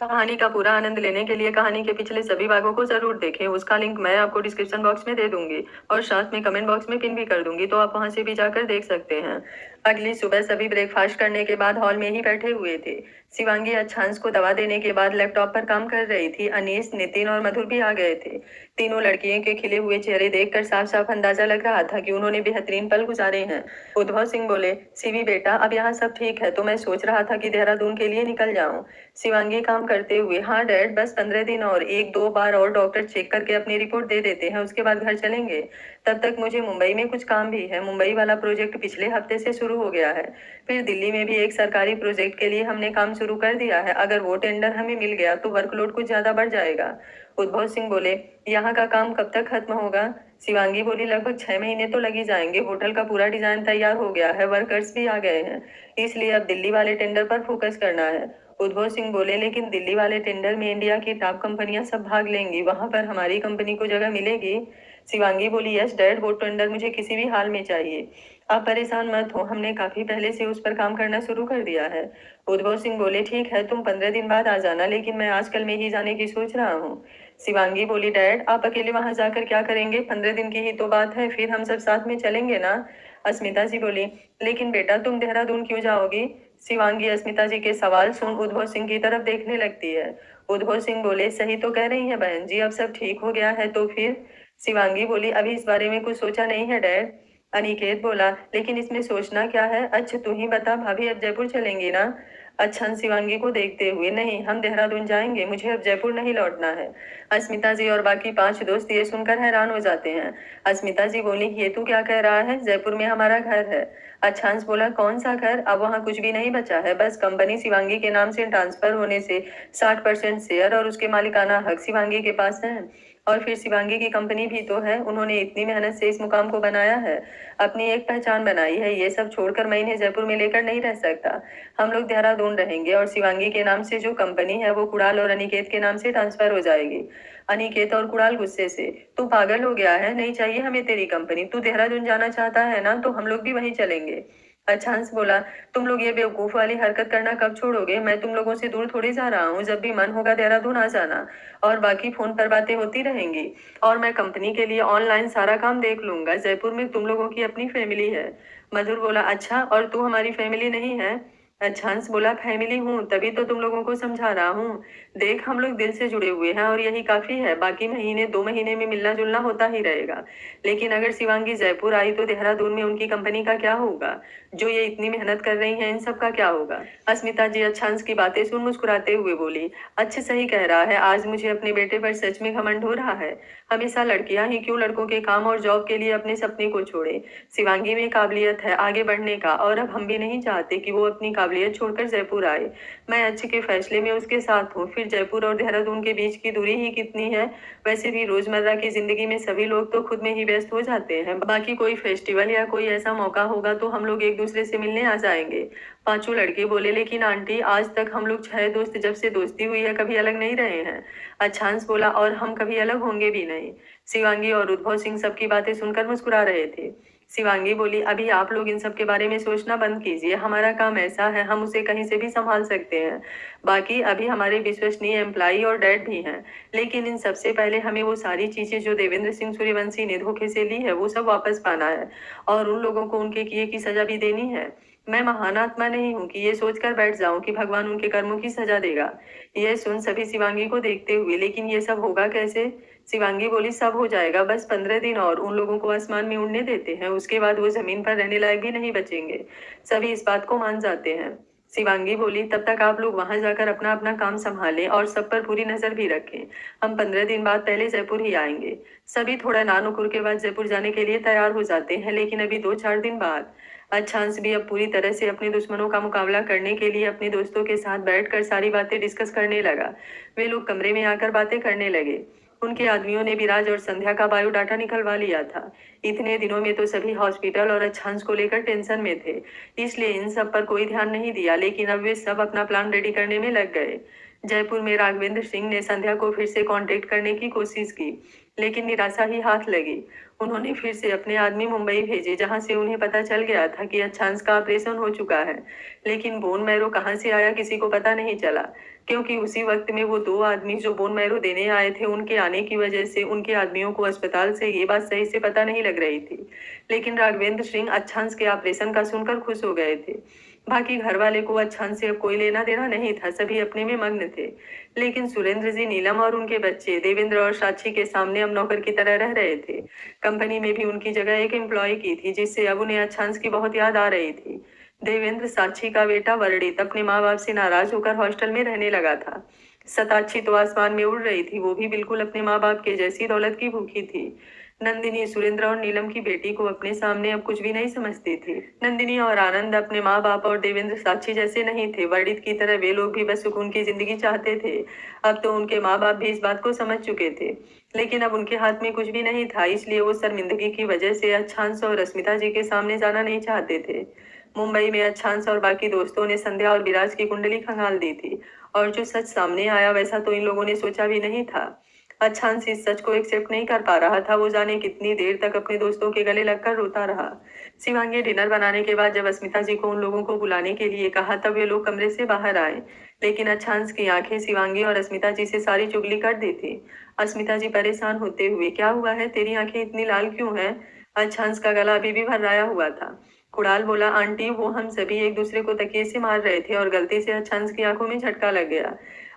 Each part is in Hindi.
कहानी का पूरा आनंद लेने के लिए कहानी के पिछले सभी भागों को जरूर देखें। उसका लिंक मैं आपको डिस्क्रिप्शन बॉक्स में दे दूंगी और साथ में कमेंट बॉक्स में पिन भी कर दूंगी, तो आप वहां से भी जाकर देख सकते हैं। अगली सुबह सभी ब्रेकफास्ट करने के बाद हॉल में ही बैठे हुए थे। शिवांगी अच्छांश को दवा देने के बाद लैपटॉप पर काम कर रही थी। अनीस, नितिन और मधुर भी आ गए थे। तीनों लड़कियों के खिले हुए चेहरे देखकर साफ साफ अंदाजा लग रहा था कि उन्होंने बेहतरीन पल गुजारे हैं। उद्भव सिंह बोले, शिवी बेटा, अब यहाँ सब ठीक है तो मैं सोच रहा था कि देहरादून के लिए निकल जाऊं। शिवांगी काम करते हुए, हाँ डैड, बस 15 दिन और, एक दो बार और डॉक्टर चेक करके अपनी रिपोर्ट दे देते हैं, उसके बाद घर चलेंगे। तब तक मुझे मुंबई में कुछ काम भी है। मुंबई वाला प्रोजेक्ट पिछले हफ्ते से शुरू हो गया है। फिर दिल्ली में भी एक सरकारी प्रोजेक्ट के लिए हमने काम शुरू कर दिया है। अगर वो टेंडर हमें मिल गया तो वर्कलोड कुछ ज्यादा बढ़ जाएगा। उद्भव सिंह बोले, यहाँ का काम कब तक खत्म होगा? शिवांगी बोली, लगभग 6 महीने तो लग ही जाएंगे। होटल का पूरा डिजाइन तैयार हो गया है, वर्कर्स भी आ गए हैं, इसलिए अब दिल्ली वाले टेंडर पर फोकस करना है। उद्भव सिंह बोले, लेकिन दिल्ली वाले टेंडर में इंडिया की टॉप कंपनियां सब भाग लेंगी, वहां पर हमारी कंपनी को जगह मिलेगी? शिवांगी बोली, यस डैड, वो टेंडर मुझे किसी भी हाल में चाहिए। आप परेशान मत हो, हमने काफी पहले से उस पर काम करना शुरू कर दिया है। उद्भव सिंह बोले, ठीक है, तुम 15 दिन बाद आ जाना, लेकिन मैं आजकल में ही जाने की सोच रहा हूँ। शिवांगी बोली, डैड आप अकेले वहां जाकर क्या करेंगे? 15 दिन की ही तो बात है, फिर हम सब साथ में चलेंगे ना? अस्मिता जी बोली, लेकिन बेटा तुम देहरादून क्यों जाओगी? शिवांगी अस्मिता जी के सवाल सुन उद्भव सिंह की तरफ देखने लगती है। उद्भव सिंह बोले, सही तो कह रही हैं बहन जी, अब सब ठीक हो गया है तो फिर? शिवांगी बोली, अभी इस बारे में कुछ सोचा नहीं है डैड। अनिकेत बोला, लेकिन इसमें सोचना क्या है? अच्छा तू ही बता, भाभी अब जयपुर चलेंगी ना? अच्छा शिवांगी को देखते हुए, नहीं हम देहरादून जाएंगे, मुझे अब जयपुर नहीं लौटना है। अस्मिता जी और बाकी 5 दोस्त ये सुनकर हैरान हो जाते हैं। अस्मिता जी बोली, ये तू क्या कह रहा है? जयपुर में हमारा घर है। अच्छांश बोला, कौन सा घर? अब वहाँ कुछ भी नहीं बचा है, बस कंपनी शिवांगी के नाम से ट्रांसफर होने से 60% शेयर और उसके मालिकाना हक शिवांगी के पास है। और फिर शिवांगी की कंपनी भी तो है, उन्होंने इतनी मेहनत से इस मुकाम को बनाया है, अपनी एक पहचान बनाई है। ये सब छोड़कर मैं इन्हें जयपुर में लेकर नहीं रह सकता। हम लोग देहरादून रहेंगे और शिवांगी के नाम से जो कंपनी है वो कुणाल और अनिकेत के नाम से ट्रांसफर हो जाएगी। अनिकेत और कुणाल गुस्से से, तू पागल हो गया है? नहीं चाहिए हमें तेरी कंपनी, तू देहरादून जाना चाहता है ना, तो हम लोग भी वहीं चलेंगे। अच्छांश बोला, तुम लोग ये बेवकूफ वाली हरकत करना कब छोड़ोगे? मैं तुम लोगों से दूर थोड़ी जा रहा हूँ, जब भी मन होगा देहरादून आ जाना, और बाकी फोन पर बातें होती रहेंगी। और मैं कंपनी के लिए ऑनलाइन सारा काम देख लूंगा। जयपुर में तुम लोगों की अपनी फैमिली है। मधुर बोला, अच्छा और तू हमारी फैमिली नहीं है? अच्छांश बोला, फैमिली हूँ, तभी तो तुम लोगों को समझा रहा हूँ। देख हम लोग दिल से जुड़े हुए हैं और यही काफी है, बाकी महीने 2 महीने में मिलना जुलना होता ही रहेगा। लेकिन अगर शिवांगी जयपुर आई तो देहरादून में उनकी कंपनी का क्या होगा? जो ये इतनी मेहनत कर रही हैं, इन सब का क्या होगा? अस्मिता जी अच्छांश की बातें सुन मुस्कुराते हुए बोली, अच्छे सही कह रहा है, आज मुझे अपने बेटे पर सच में घमंड हो रहा है। हमेशा लड़कियां ही क्यों लड़कों के काम और जॉब के लिए अपने सपने को छोड़े? शिवांगी में काबिलियत है आगे बढ़ने का, और अब हम भी नहीं चाहते कि वो अपनी काबिलियत छोड़कर जयपुर आए। मैं अच्छे के फैसले में उसके साथ हूँ। फिर जयपुर और देहरादून के बीच की दूरी ही कितनी है? वैसे भी रोजमर्रा की जिंदगी में सभी लोग तो खुद में ही व्यस्त हो जाते हैं, बाकी कोई फेस्टिवल या कोई ऐसा मौका होगा तो हम लोग एक दूसरे से मिलने आ जाएंगे। 5 लड़के बोले, लेकिन आंटी आज तक हम लोग 6 दोस्त जब से दोस्ती हुई है कभी अलग नहीं रहे हैं। अच्छांश बोला, और हम कभी अलग होंगे भी नहीं। शिवांगी और उद्भव सिंह सबकी बातें सुनकर मुस्कुरा रहे थे। शिवांगी बोली, अभी आप लोग इन सब के बारे में सोचना बंद कीजिए, हमारा काम ऐसा है, हम उसे कहीं से भी संभाल सकते हैं। बाकी अभी हमारे विश्वसनीय एम्प्लाई और डैड भी हैं, लेकिन इन सबसे पहले हमें वो सारी चीजें जो देवेंद्र सिंह सूर्यवंशी ने धोखे से ली है वो सब वापस पाना है, और उन लोगों को उनके किए की सजा भी देनी है। मैं महान आत्मा नहीं हूँ कि ये सोचकर बैठ जाऊं कि भगवान उनके कर्मों की सजा देगा। यह सुन सभी शिवांगी को देखते हुए, लेकिन ये सब होगा कैसे? शिवांगी बोली, सब हो जाएगा, बस 15 दिन और, उन लोगों को आसमान में उड़ने देते हैं, उसके बाद वो जमीन पर रहने लायक भी नहीं बचेंगे। सभी इस बात को मान जाते हैं। शिवांगी बोली, तब तक आप लोग वहां जाकर अपना अपना काम संभालें और सब पर पूरी नजर भी रखें। हम 15 दिन बाद पहले जयपुर ही आएंगे। सभी थोड़ा नानुकुर के बाद जयपुर जाने के लिए तैयार हो जाते हैं, लेकिन अभी 2-4 दिन बाद। अच्छांश भी अब पूरी तरह से अपने दुश्मनों का मुकाबला करने के लिए अपने दोस्तों के साथ बैठकर सारी बातें डिस्कस करने लगा। वे लोग कमरे में आकर बातें करने लगे। उनके आदमियों ने विराज और संध्या का बायोडाटा निकलवा लिया था। इतने दिनों में तो सभी हॉस्पिटल और अच्छांश को लेकर टेंशन में थे, इसलिए इन सब पर कोई ध्यान नहीं दिया, लेकिन अब वे सब अपना प्लान रेडी करने में लग गए। जयपुर में राघवेंद्र सिंह ने संध्या को फिर से कांटेक्ट करने की कोशिश की, लेकिन निराशा ही हाथ लगी। उन्होंने फिर से अपने आदमी मुंबई भेजे, जहां से उन्हें पता चल गया था कि अच्छांश का ऑपरेशन हो चुका है, लेकिन बोन मैरो कहाँ से आया किसी को पता नहीं चला। क्योंकि उसी वक्त में वो 2 आदमी जो बोन मैरो देने आए थे, उनके आने की वजह से उनके आदमियों को अस्पताल से ये बात सही से पता नहीं लग रही थी। लेकिन राघवेंद्र सिंह अच्छांश के ऑपरेशन का सुनकर खुश हो गए थे। बाकी घर वाले को अच्छांश से अब कोई लेना देना नहीं था, सभी अपने में मग्न थे। लेकिन सुरेंद्र जी नीलम और उनके बच्चे देवेंद्र और साक्षी के सामने अब नौकर की तरह रह रहे थे। कंपनी में भी उनकी जगह एक एम्प्लॉय की थी, जिससे अब उन्हें अच्छांश की बहुत याद आ रही थी। देवेंद्र साक्षी का बेटा वर्णित अपने माँ बाप से नाराज होकर हॉस्टल में रहने लगा था। सताक्षी तो आसमान में उड़ रही थी, वो भी बिल्कुल अपने माँ बाप के जैसी दौलत की भूखी थी। नंदिनी सुरेंद्र और नीलम की बेटी को अपने सामने अब कुछ भी नहीं समझती थी। नंदिनी और आनंद अपने माँ बाप और देवेंद्र साक्षी जैसे नहीं थे, वर्णित की तरह वे लोग भी बस सुकून की जिंदगी चाहते थे। अब तो उनके माँ बाप भी इस बात को समझ चुके थे, लेकिन अब उनके हाथ में कुछ भी नहीं था, इसलिए वो शर्मिंदगी की वजह से अच्छांश और रश्मिता जी के सामने जाना नहीं चाहते थे। मुंबई में अच्छांश और बाकी दोस्तों ने संध्या और विराज की कुंडली खंगाल दी थी, और जो सच सामने आया वैसा तो इन लोगों ने सोचा भी नहीं था। अच्छांश इस सच को एक्सेप्ट नहीं कर पा रहा था, वो जाने कितनी देर तक अपने दोस्तों के गले लगकर रोता रहा। शिवांगी डिनर बनाने के बाद जब अस्मिता जी को उन लोगों को बुलाने के लिए कहा, तब वे लोग कमरे से बाहर आए, लेकिन अच्छांश की आंखें शिवांगी और अस्मिता जी से सारी चुगली कर दी थी। अस्मिता जी परेशान होते हुए, क्या हुआ है, तेरी आंखें इतनी लाल क्यों हैं? अच्छांश का गला अभी भी भर्राया हुआ था। कुणाल बोला, आंटी वो हम सभी एक दूसरे को तकिए से मार रहे थे और गलती से अच्छांश की आंखों में झटका लग गया।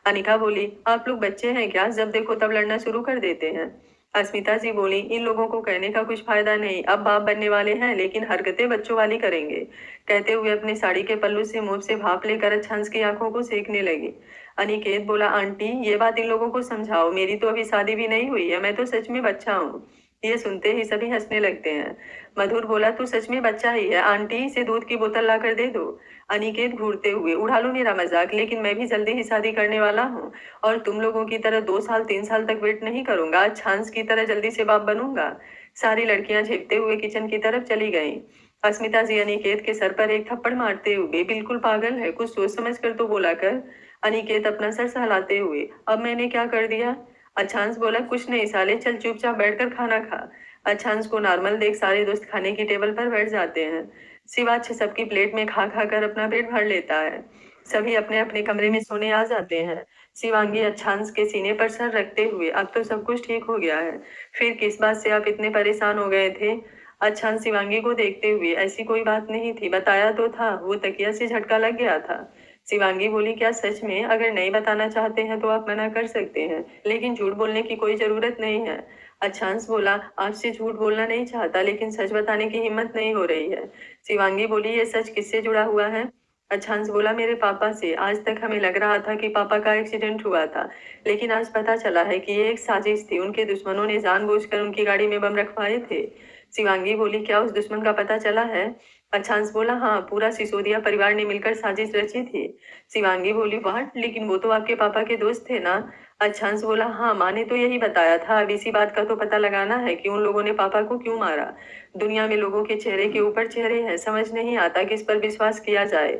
अनिका बोली, आप लोग बच्चे हैं क्या, जब देखो तब लड़ना शुरू कर देते हैं? अस्मिता जी बोली, इन लोगों को कहने का कुछ फायदा नहीं, अब बाप बनने वाले हैं लेकिन हरकतें बच्चों वाली करेंगे। कहते हुए अपनी साड़ी के पल्लू से मुंह से भाप लेकर अच्छांश की आंखों को सेकने लगी। अनिकेत बोला, आंटी ये बात इन लोगों को समझाओ, मेरी तो अभी शादी भी नहीं हुई है, मैं तो सच में बच्चा हूँ। ये सुनते ही सभी हंसने लगते हैं। मधुर बोला, तू सच में बच्चा ही है, आंटी से दूध की बोतल ला कर दे दो। अनिकेत घूरते हुए, उड़ा लो मेरा मजाक, लेकिन मैं भी जल्दी ही शादी करने वाला हूँ, और तुम लोगों की तरह 2 साल 3 साल तक वेट नहीं करूंगा, छांस की तरह जल्दी से बाप बनूंगा। सारी लड़कियां झेपते हुए किचन की तरफ चली गईं। अस्मिता जी अनिकेत के सर पर एक थप्पड़ मारते हुए, बिल्कुल पागल है, कुछ सोच समझ कर तो बोला कर। अनिकेत अपना सर सहलाते हुए, अब मैंने क्या कर दिया? अच्छांश बोला, कुछ नहीं साले, चल चुपचाप बैठकर खाना खा। अच्छांश को नॉर्मल देख सारे दोस्त खाने की टेबल पर बैठ जाते हैं। शिवाच सबकी प्लेट में खा खा कर अपना पेट भर लेता है। सभी अपने अपने कमरे में सोने आ जाते हैं। शिवांगी अच्छांश के सीने पर सर रखते हुए, अब तो सब कुछ ठीक हो गया है, फिर किस बात से आप इतने परेशान हो गए थे? अच्छांश शिवांगी को देखते हुए, ऐसी कोई बात नहीं थी, बताया तो था, वो तकिया से झटका लग गया था। शिवांगी बोली, क्या सच में? अगर नहीं बताना चाहते हैं तो आप मना कर सकते हैं, लेकिन झूठ बोलने की कोई जरूरत नहीं है। अच्छांश बोला, आपसे झूठ बोलना नहीं चाहता, लेकिन सच बताने की हिम्मत नहीं हो रही है। शिवांगी बोली, ये सच किससे जुड़ा हुआ है? अच्छांश बोला, मेरे पापा से। आज तक हमें लग रहा था कि पापा का एक्सीडेंट हुआ था, लेकिन आज पता चला है कि ये एक साजिश थी, उनके दुश्मनों ने जानबूझकर उनकी गाड़ी में बम रखवाए थे। शिवांगी बोली, क्या उस दुश्मन का पता चला है? अच्छांश बोला, हाँ, पूरा सिसोदिया परिवार ने मिलकर साजिश रची थी। शिवांगी बोली, वाह, लेकिन वो तो आपके पापा के दोस्त थे ना? अच्छांश बोला, हाँ, माँ ने तो यही बताया था, अब इसी बात का तो पता लगाना है कि उन लोगों ने पापा को क्यों मारा। दुनिया में लोगों के चेहरे के ऊपर चेहरे हैं, समझ नहीं आता किस पर विश्वास किया जाए।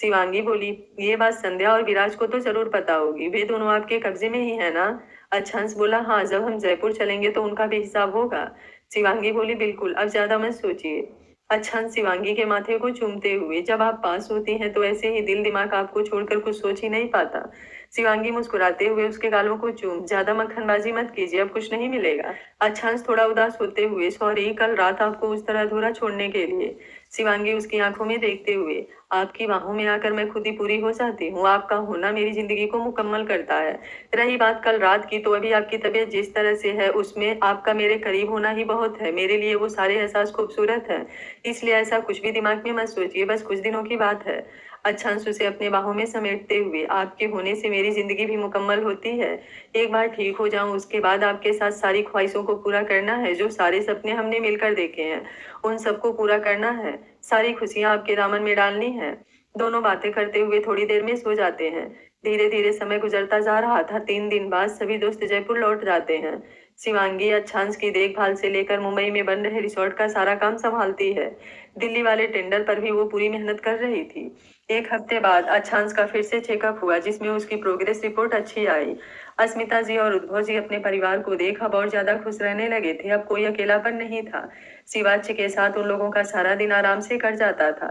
शिवांगी बोली, ये बात संध्या और विराज को तो जरूर पता होगी, वे दोनों आपके कब्जे में ही है ना? अच्छांश बोला, हाँ, जब हम जयपुर चलेंगे तो उनका भी हिसाब होगा। शिवांगी बोली, बिल्कुल, अब ज्यादा मत सोचिए। अच्छांश शिवांगी के माथे को चूमते हुए, जब आप पास होती हैं तो ऐसे ही दिल दिमाग आपको छोड़कर कुछ सोच ही नहीं पाता। शिवांगी मुस्कुराते हुए उसके गालों को चूम, ज्यादा मक्खनबाजी मत कीजिए, अब कुछ नहीं मिलेगा। अच्छांश थोड़ा उदास होते हुए, सॉरी, कल रात आपको उस तरह अधूरा छोड़ने के लिए। शिवांगी उसकी आंखों में देखते हुए, आपकी बाहों में आकर मैं खुद ही पूरी हो जाती हूँ, आपका होना मेरी जिंदगी को मुकम्मल करता है। रही बात कल रात की, तो अभी आपकी तबीयत जिस तरह से है उसमें आपका मेरे करीब होना ही बहुत है, मेरे लिए वो सारे एहसास खूबसूरत है, इसलिए ऐसा कुछ भी दिमाग में मत सोचिए, बस कुछ दिनों की बात है। अच्छांश उसे अपने बाहों में समेटते हुए, आपके होने से मेरी जिंदगी भी मुकम्मल होती है। एक बार ठीक हो जाऊं उसके बाद आपके साथ सारी ख्वाहिशों को पूरा करना है, जो सारे सपने हमने मिलकर देखे हैं उन सबको पूरा करना है, सारी खुशियां आपके दामन में डालनी है। दोनों बातें करते हुए थोड़ी देर में सो जाते हैं। धीरे धीरे समय गुजरता जा रहा था। 3 दिन बाद सभी दोस्त जयपुर लौट जाते हैं। शिवांगी अच्छांश की देखभाल से लेकर मुंबई में बन रहे रिसोर्ट का सारा काम संभालती है। दिल्ली वाले टेंडर पर भी वो पूरी मेहनत कर रही थी। 1 हफ्ते बाद अच्छांश का फिर से चेकअप हुआ, जिसमें उसकी प्रोग्रेस रिपोर्ट अच्छी आई। अस्मिता जी और उद्भव जी अपने परिवार को देख अब और ज्यादा खुश रहने लगे थे, अब कोई अकेलापन नहीं था। शिवाच के साथ उन लोगों का सारा दिन आराम से कट जाता था।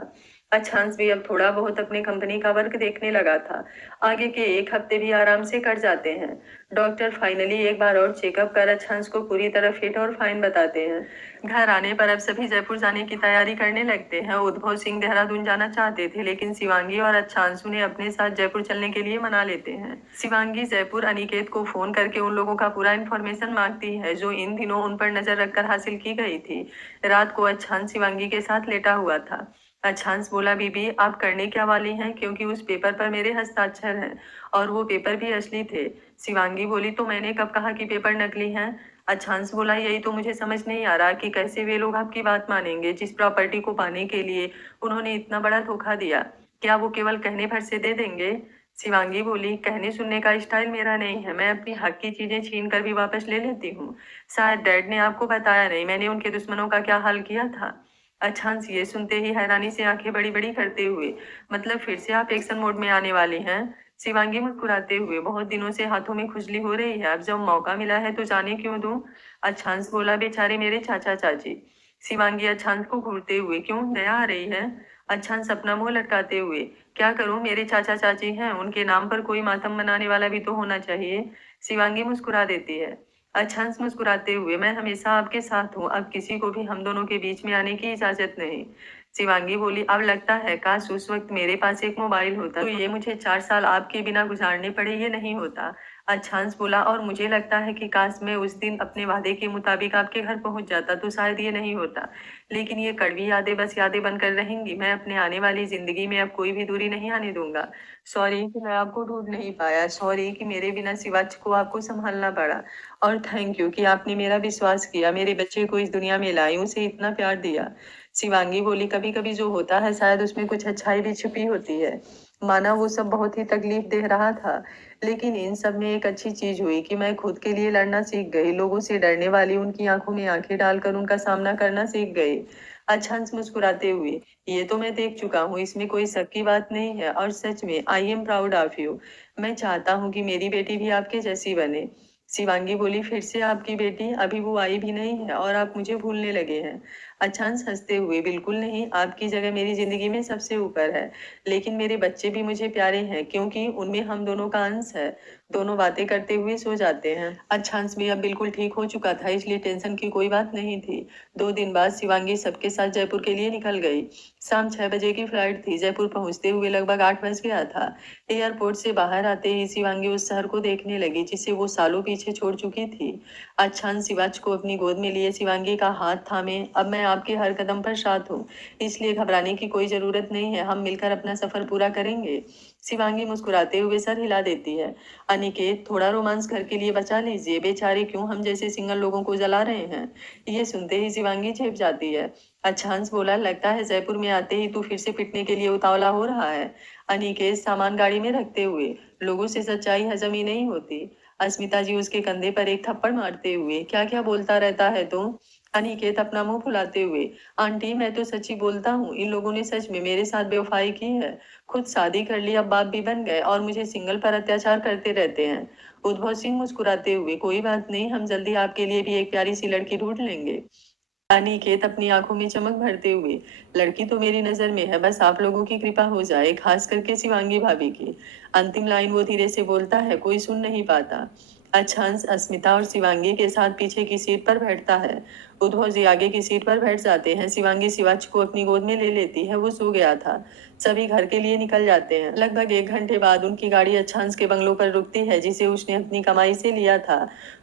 अच्छांश भी अब थोड़ा बहुत अपने कंपनी का वर्क देखने लगा था। आगे के 1 हफ्ते भी आराम से कट जाते हैं। डॉक्टर फाइनली एक बार और चेकअप कर अच्छांश को पूरी तरह फिट और फाइन बताते हैं। घर आने पर अब सभी जयपुर जाने की तैयारी करने लगते हैं। उद्भव सिंह देहरादून जाना चाहते थे, लेकिन शिवांगी और अच्छांश उन्हें अपने साथ जयपुर चलने के लिए मना लेते हैं। शिवांगी जयपुर अनिकेत को फोन करके उन लोगों का पूरा इन्फॉर्मेशन मांगती है जो इन दिनों उन पर नजर रखकर हासिल की गई थी। रात को अच्छांश शिवांगी के साथ लेटा हुआ था। अच्छांश बोला, बीबी आप करने क्या वाली हैं, क्योंकि उस पेपर पर मेरे हस्ताक्षर हैं और वो पेपर भी असली थे। शिवांगी बोली, तो मैंने कब कहा कि पेपर नकली हैं। अच्छांश बोला, यही तो मुझे समझ नहीं आ रहा कि कैसे वे लोग आपकी बात मानेंगे जिस प्रॉपर्टी को पाने के लिए उन्होंने इतना बड़ा धोखा दिया। क्या वो केवल कहने भर से दे देंगे। शिवांगी बोली, कहने सुनने का स्टाइल मेरा नहीं है, मैं अपनी हक की चीजें छीन कर भी वापस ले लेती हूँ। शायद डैड ने आपको बताया नहीं, मैंने उनके दुश्मनों का क्या हाल किया था। अच्छांश ये सुनते ही हैरानी से आंखें बड़ी बड़ी करते हुए, मतलब फिर से आप एक्शन मोड में आने वाली हैं। शिवांगी मुस्कुराते हुए, बहुत दिनों से हाथों में खुजली हो रही है, अब जब मौका मिला है तो जाने क्यों दूं। अच्छांश बोला, बेचारे मेरे चाचा चाची। शिवांगी अच्छांश को घूरते हुए, क्यों दया आ रही है। अच्छांश अपना मुंह लटकाते हुए, क्या करूं, मेरे चाचा चाची हैं, उनके नाम पर कोई मातम मनाने वाला भी तो होना चाहिए। शिवांगी मुस्कुरा देती है। अच्छांश मुस्कुराते हुए, मैं हमेशा आपके साथ हूँ, अब किसी को भी हम दोनों के बीच में आने की इजाजत नहीं। शिवांगी बोली, अब लगता है काश उस वक्त मेरे पास एक मोबाइल होता तो ये मुझे 4 साल आपके बिना गुजारने पड़े, ये नहीं होता। अच्छांश बोला, और मुझे लगता है कि काश मैं उस दिन अपने वादे के मुताबिक आपके घर पहुंच जाता तो शायद ये नहीं होता। लेकिन ये कड़वी यादें बस यादें बनकर रहेंगी। मैं अपने आने वाली जिंदगी में अब कोई भी दूरी नहीं आने दूंगा। सॉरी कि मैं आपको ढूंढ नहीं पाया, सॉरी कि मेरे बिना शिवाच को आपको संभालना पड़ा, और थैंक यू कि आपने मेरा विश्वास किया, मेरे बच्चे को इस दुनिया में लाई, उसे इतना प्यार दिया। शिवांगी बोली, कभी कभी जो होता है शायद उसमें कुछ अच्छाई भी छुपी होती है। माना वो सब बहुत ही तकलीफ दे रहा था, लेकिन इन सब में एक अच्छी चीज हुई कि मैं खुद के लिए लड़ना सीख गई, लोगों से डरने वाली उनकी आंखों में आंखें डालकर उनका सामना करना सीख गई। अच्छांश मुस्कुराते हुए, ये तो मैं देख चुका हूँ, इसमें कोई शक की बात नहीं है, और सच में I am proud of you. मैं चाहता हूँ कि मेरी बेटी भी आपके जैसी बने। शिवांगी बोली, फिर से आपकी बेटी, अभी वो आई भी नहीं है और आप मुझे भूलने लगे हैं। अच्छांश हंसते हुए, बिल्कुल नहीं, आपकी जगह मेरी जिंदगी में सबसे ऊपर है, लेकिन मेरे बच्चे भी मुझे प्यारे हैं क्योंकि उनमें हम दोनों का अंश है। दोनों बातें करते हुए सो जाते हैं। अच्छांश भी अब बिल्कुल ठीक हो चुका था, इसलिए टेंशन की कोई बात नहीं थी। 2 दिन बाद शिवांगी सबके साथ जयपुर के लिए निकल गई। शाम 6 बजे की फ्लाइट थी। जयपुर पहुंचते हुए लगभग 8 बज गया था। एयरपोर्ट से बाहर आते ही शिवांगी उस शहर को देखने लगी जिसे वो सालों पीछे छोड़ चुकी थी। अच्छांश शिवाज को अपनी गोद में लिए शिवांगी का हाथ थामे, अब मैं आपके हर कदम पर साथ हूँ, इसलिए घबराने की कोई जरूरत नहीं है, हम मिलकर अपना सफर पूरा करेंगे। शिवांगी मुस्कुराते हुए सर हिला देती है। अनिकेत, थोड़ा रोमांस घर के लिए बचा लीजिए, बेचारे क्यों हम जैसे सिंगल लोगों को जला रहे हैं। ये सुनते ही शिवांगी झेप जाती है। अच्छांश बोला, लगता है जयपुर में आते ही तू फिर से पिटने के लिए उतावला हो रहा है। अनिकेत सामान गाड़ी में रखते हुए, लोगों से सच्चाई हजम ही नहीं होती। अस्मिता जी उसके कंधे पर एक थप्पड़ मारते हुए, क्या क्या बोलता रहता है तू। अनिकेत अपना मुंह फुलाते हुए, आंटी मैं तो सच्ची बोलता हूँ, इन लोगों ने सच में मेरे साथ बेवफाई की है, खुद शादी कर ली, अब बाप भी बन गए और मुझे सिंगल पर अत्याचार करते रहते हैं। उद्भव सिंह मुस्कुराते हुए, कोई बात नहीं, हम जल्दी आपके लिए भी एक प्यारी सी लड़की ढूंढ लेंगे। अनिकेत अपनी आंखों में चमक भरते हुए, लड़की तो मेरी नजर में है, बस आप लोगों की कृपा हो जाए, खास करके शिवांगी भाभी की। अंतिम लाइन वो धीरे से बोलता है, कोई सुन नहीं पाता। अच्छांश अस्मिता और शिवांगी के साथ पीछे की सीट पर बैठता है। उद्भव जी आगे की सीट पर बैठ जाते हैं। शिवांगी शिवाच को अपनी गोद में ले लेती है, वो सो गया था। सभी घर के लिए निकल जाते हैं। लगभग 1 घंटे बाद उनकी गाड़ी अच्छांश के बंगलों पर रुकती है जिसे उसने अपनी कमाई से लिया था।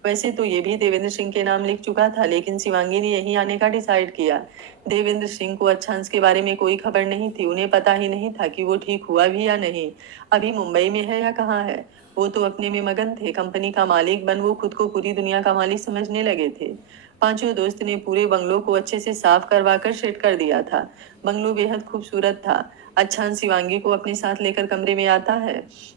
वैसे तो ये भी देवेंद्र सिंह के नाम लिख चुका था, लेकिन शिवांगी ने यहीं आने का डिसाइड किया। देवेंद्र सिंह को अच्छांश के बारे में कोई खबर नहीं थी, उन्हें पता ही नहीं था कि वो ठीक हुआ भी या नहीं, अभी मुंबई में है या कहाँ है। वो तो अपने में मगन थे, कंपनी का मालिक बन वो खुद को पूरी दुनिया का मालिक समझने लगे थे। पांचों दोस्त ने पूरे बंगलों को अच्छे से साफ करवा कर सेट कर दिया था। बंगलो बेहद खूबसूरत था। अच्छांश शिवांगी को अपने साथ लेकर कमरे में आता है।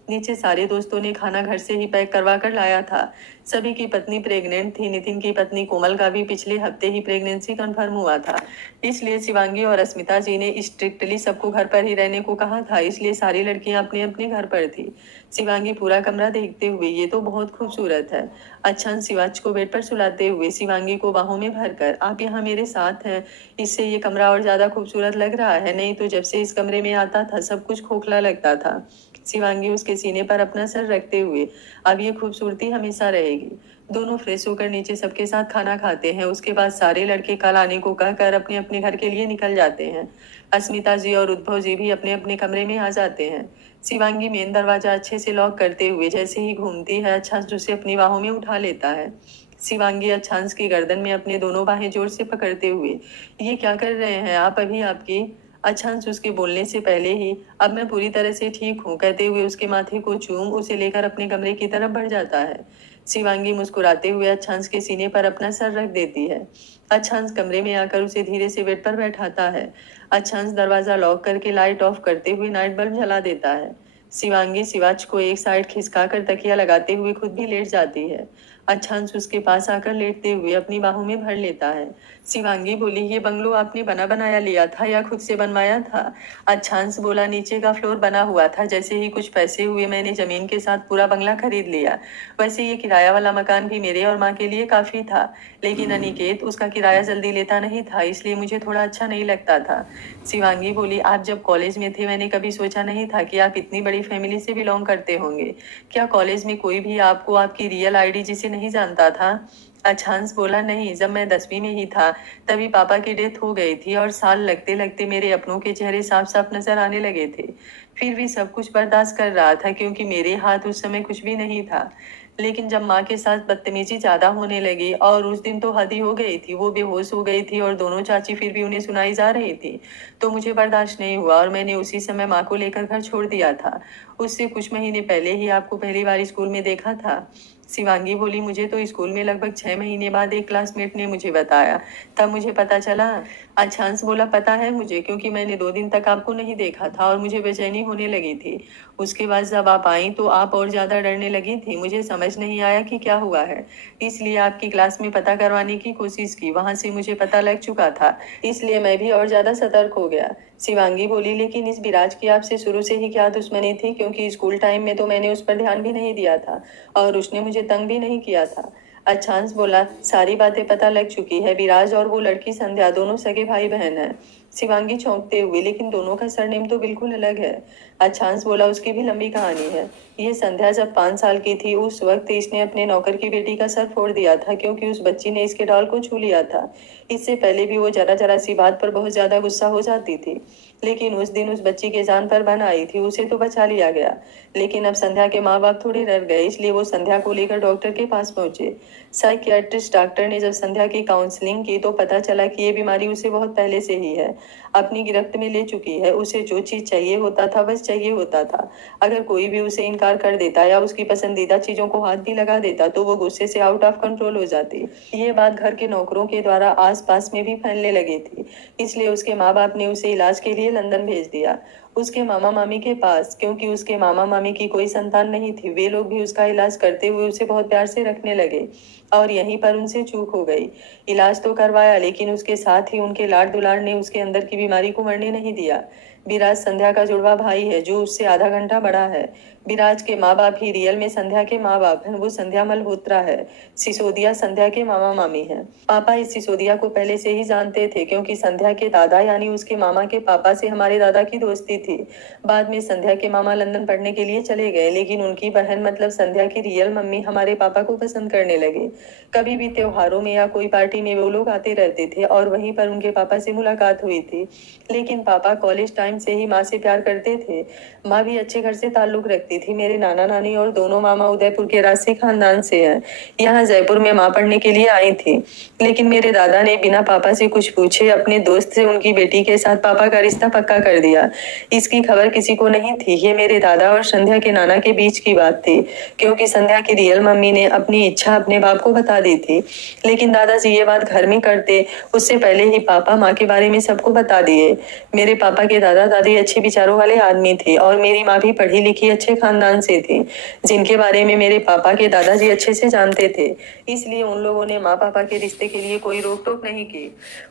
नीचे सारे दोस्तों ने खाना घर से ही पैक करवा कर लाया था। सभी की पत्नी प्रेग्नेंट थी। नितिन की पत्नी कोमल का भी पिछले हफ्ते ही प्रेगनेंसी कंफर्म हुआ था, इसलिए शिवांगी और अस्मिता जी ने स्ट्रिक्टली सबको घर पर ही रहने को कहा था, इसलिए सारी लड़कियां अपने अपने घर पर थी। शिवांगी पूरा कमरा देखते हुए, ये तो बहुत खूबसूरत है। अच्छांश शिवाज को बेड पर सुलाते हुए शिवांगी को बाहों में भरकर, आप यहाँ मेरे साथ हैं, इससे ये कमरा और ज्यादा खूबसूरत लग रहा है। नहीं तो जब से इस कमरे में आता था सब कुछ खोखला लगता था। शिवांगी उसके सीने पर अपना सर रखते हुए, अब ये खूबसूरती हमेशा रहेगी। दोनों फ्रेश होकर नीचे सबके साथ खाना खाते हैं। उसके बाद सारे लड़के कल आने को कहकर अपने अपने घर के लिए निकल जाते हैं। अस्मिता जी और उद्भव जी भी अपने अपने कमरे में आ जाते हैं। शिवांगी मेन दरवाजा अच्छे से लॉक करते हुए जैसे ही घूमती है, अच्छांश उसे अपनी बाहों में उठा लेता है। शिवांगी अच्छांश की गर्दन में अपने दोनों बाहें जोर से पकड़ते हुए, ये क्या कर रहे हैं आप? अभी आपकी। अच्छांश उसके बोलने से पहले ही, अब मैं पूरी तरह से ठीक हूँ, कहते हुए उसके माथे को चूम उसे लेकर अपने कमरे की तरफ बढ़ जाता है। शिवांगी मुस्कुराते हुए अच्छांश के सीने पर अपना सर रख देती है। अच्छांश कमरे में आकर उसे धीरे से बेड पर बैठाता है। अच्छांश दरवाजा लॉक करके लाइट ऑफ करते हुए नाइट बल्ब जला देता है। शिवांगी शिवाज को एक साइड खिसका कर तकिया लगाते हुए खुद भी लेट जाती है। अच्छांश उसके पास आकर लेटते हुए अपनी बाहों में भर लेता है। शिवांगी बोली, ये बंगलो आपने बना बनाया लिया था या खुद से बनवाया था? अच्छांश बोला, नीचे का फ्लोर बना हुआ था, जैसे ही कुछ पैसे हुए मैंने जमीन के साथ पूरा बंगला खरीद लिया। वैसे ये किराया वाला मकान भी मेरे और माँ के लिए काफी था, लेकिन अनिकेत उसका किराया जल्दी लेता नहीं था, इसलिए मुझे थोड़ा अच्छा नहीं लगता था। शिवांगी बोली, आप जब कॉलेज में थे मैंने कभी सोचा नहीं था कि आप इतनी बड़ी फैमिली से बिलोंग करते होंगे। क्या कॉलेज में कोई भी आपको आपकी रियल आईडी जिसे नहीं जानता था? अच्छांश बोला, नहीं, जब मैं 10वीं में ही था तभी पापा की डेथ हो गई थी और साल लगते लगते मेरे अपनों के चेहरे साफ साफ नजर आने लगे थे। फिर भी सब कुछ बर्दाश्त कर रहा था क्योंकि मेरे हाथ उस समय कुछ भी नहीं था। लेकिन जब माँ के साथ बदतमीजी ज्यादा होने लगी, और उस दिन तो हद ही हो गई थी, वो बेहोश हो गई थी और दोनों चाची फिर भी उन्हें सुनाई जा रही थी, तो मुझे बर्दाश्त नहीं हुआ और मैंने उसी समय माँ को लेकर घर छोड़ दिया था। उससे कुछ महीने पहले ही आपको पहली बार स्कूल में देखा था। शिवांगी बोली, मुझे तो स्कूल में लगभग 6 महीने बाद एक क्लासमेट ने मुझे बताया, तब मुझे पता चला। अच्छांश बोला, पता है मुझे, क्योंकि मैंने 2 दिन तक आपको नहीं देखा था और मुझे बेचैनी होने लगी थी। उसके बाद जब आप आई तो आप और ज्यादा डरने लगी थी, मुझे समझ नहीं आया कि क्या हुआ है, इसलिए आपकी क्लास में पता करवाने की कोशिश की, वहां से मुझे पता लग चुका था, इसलिए मैं भी और ज्यादा सतर्क हो गया। शिवांगी बोली, लेकिन इस विराज की आपसे शुरू से ही क्या दुश्मनी थी? क्योंकि स्कूल टाइम में तो मैंने उस पर ध्यान भी नहीं दिया था और उसने मुझे तंग भी नहीं किया था। अच्छांश बोला, सारी बातें पता लग चुकी है, विराज और वो लड़की संध्या दोनों सगे भाई बहन हैं। शिवांगी चौंकते हुए, लेकिन दोनों का सरनेम तो बिल्कुल अलग है। अच्छांश बोला, उसकी भी लंबी कहानी है। ये संध्या जब 5 साल की थी उस वक्त इसने अपने नौकर की बेटी का सर फोड़ दिया था, क्योंकि उस बच्ची ने इसके डॉल को छू लिया था। इससे पहले भी वो जरा जरा सी बात पर बहुत ज्यादा गुस्सा हो जाती थी, लेकिन उस दिन उस बच्ची के जान पर बन आई थी, उसे तो बचा लिया गया। लेकिन अब संध्या के माँ बाप थोड़े डर गए, इसलिए वो संध्या को लेकर डॉक्टर के पास पहुंचे। साइकियाट्रिस्ट डॉक्टर ने जब संध्या की काउंसलिंग की तो पता चला कि ये बीमारी उसे बहुत पहले से ही है, अपनी गिरफ्त में ले चुकी है। उसे जो चीज चाहिए होता था बस चाहिए होता था। अगर कोई भी उसे इनकार कर देता या उसकी पसंदीदा चीजों को हाथ भी लगा देता तो वो गुस्से से आउट ऑफ कंट्रोल हो जाती। ये बात घर के नौकरों के द्वारा आस पास में भी फैलने लगी थी, इसलिए उसके माँ बाप ने उसे इलाज के लिए लंदन भेज दिया, उसके मामा मामी के पास, क्योंकि उसके मामा मामी की कोई संतान नहीं थी। वे लोग भी उसका इलाज करते हुए उसे बहुत प्यार से रखने लगे और यहीं पर उनसे चूक हो गई। इलाज तो करवाया, लेकिन उसके साथ ही उनके लाड दुलार ने उसके अंदर की बीमारी को मरने नहीं दिया। विराज संध्या का जुड़वा भाई है जो उससे आधा घंटा बड़ा है। विराज के माँ बाप ही रियल में संध्या के माँ बाप हैं, वो संध्या मल्होत्रा है। सिसोदिया संध्या के मामा मामी हैं। पापा इस सिसोदिया को पहले से ही जानते थे, क्योंकि संध्या के दादा यानी उसके मामा के पापा से हमारे दादा की दोस्ती थी। बाद में संध्या के मामा लंदन पढ़ने के लिए चले गए, लेकिन उनकी बहन मतलब संध्या की रियल मम्मी हमारे पापा को पसंद करने लगे। कभी भी त्योहारों में या कोई पार्टी में वो लोग आते रहते थे और वहीं पर उनके पापा से मुलाकात हुई थी। लेकिन पापा कॉलेज टाइम से ही माँ से प्यार करते थे। माँ भी अच्छे घर से ताल्लुक रखती थी। मेरे नाना नानी और दोनों मामा उदयपुर के राजसी खानदान से हैं। यहाँ जयपुर में माँ पढ़ने के लिए आई थी, लेकिन मेरे दादा ने बिना पापा से कुछ पूछे अपने दोस्त से उनकी बेटी के साथ पापा का रिश्ता पक्का कर दिया। इसकी खबर किसी को नहीं थी। ये मेरे दादा और संध्या के नाना के बीच की बात थी, क्योंकि संध्या की रियल मम्मी ने अपनी इच्छा अपने बाप को बता दी थी। लेकिन दादाजी ये बात घर में करते उससे पहले ही पापा माँ के बारे में सबको बता दिए। मेरे पापा के दादा दादी अच्छे विचारों वाले आदमी थे और मेरी माँ भी पढ़ी लिखी अच्छे खानदान से थी, जिनके बारे में मेरे पापा के दादाजी अच्छे से जानते थे। इसलिए उन लोगों ने माँ पापा के रिश्ते के लिए कोई रोक टोक नहीं की।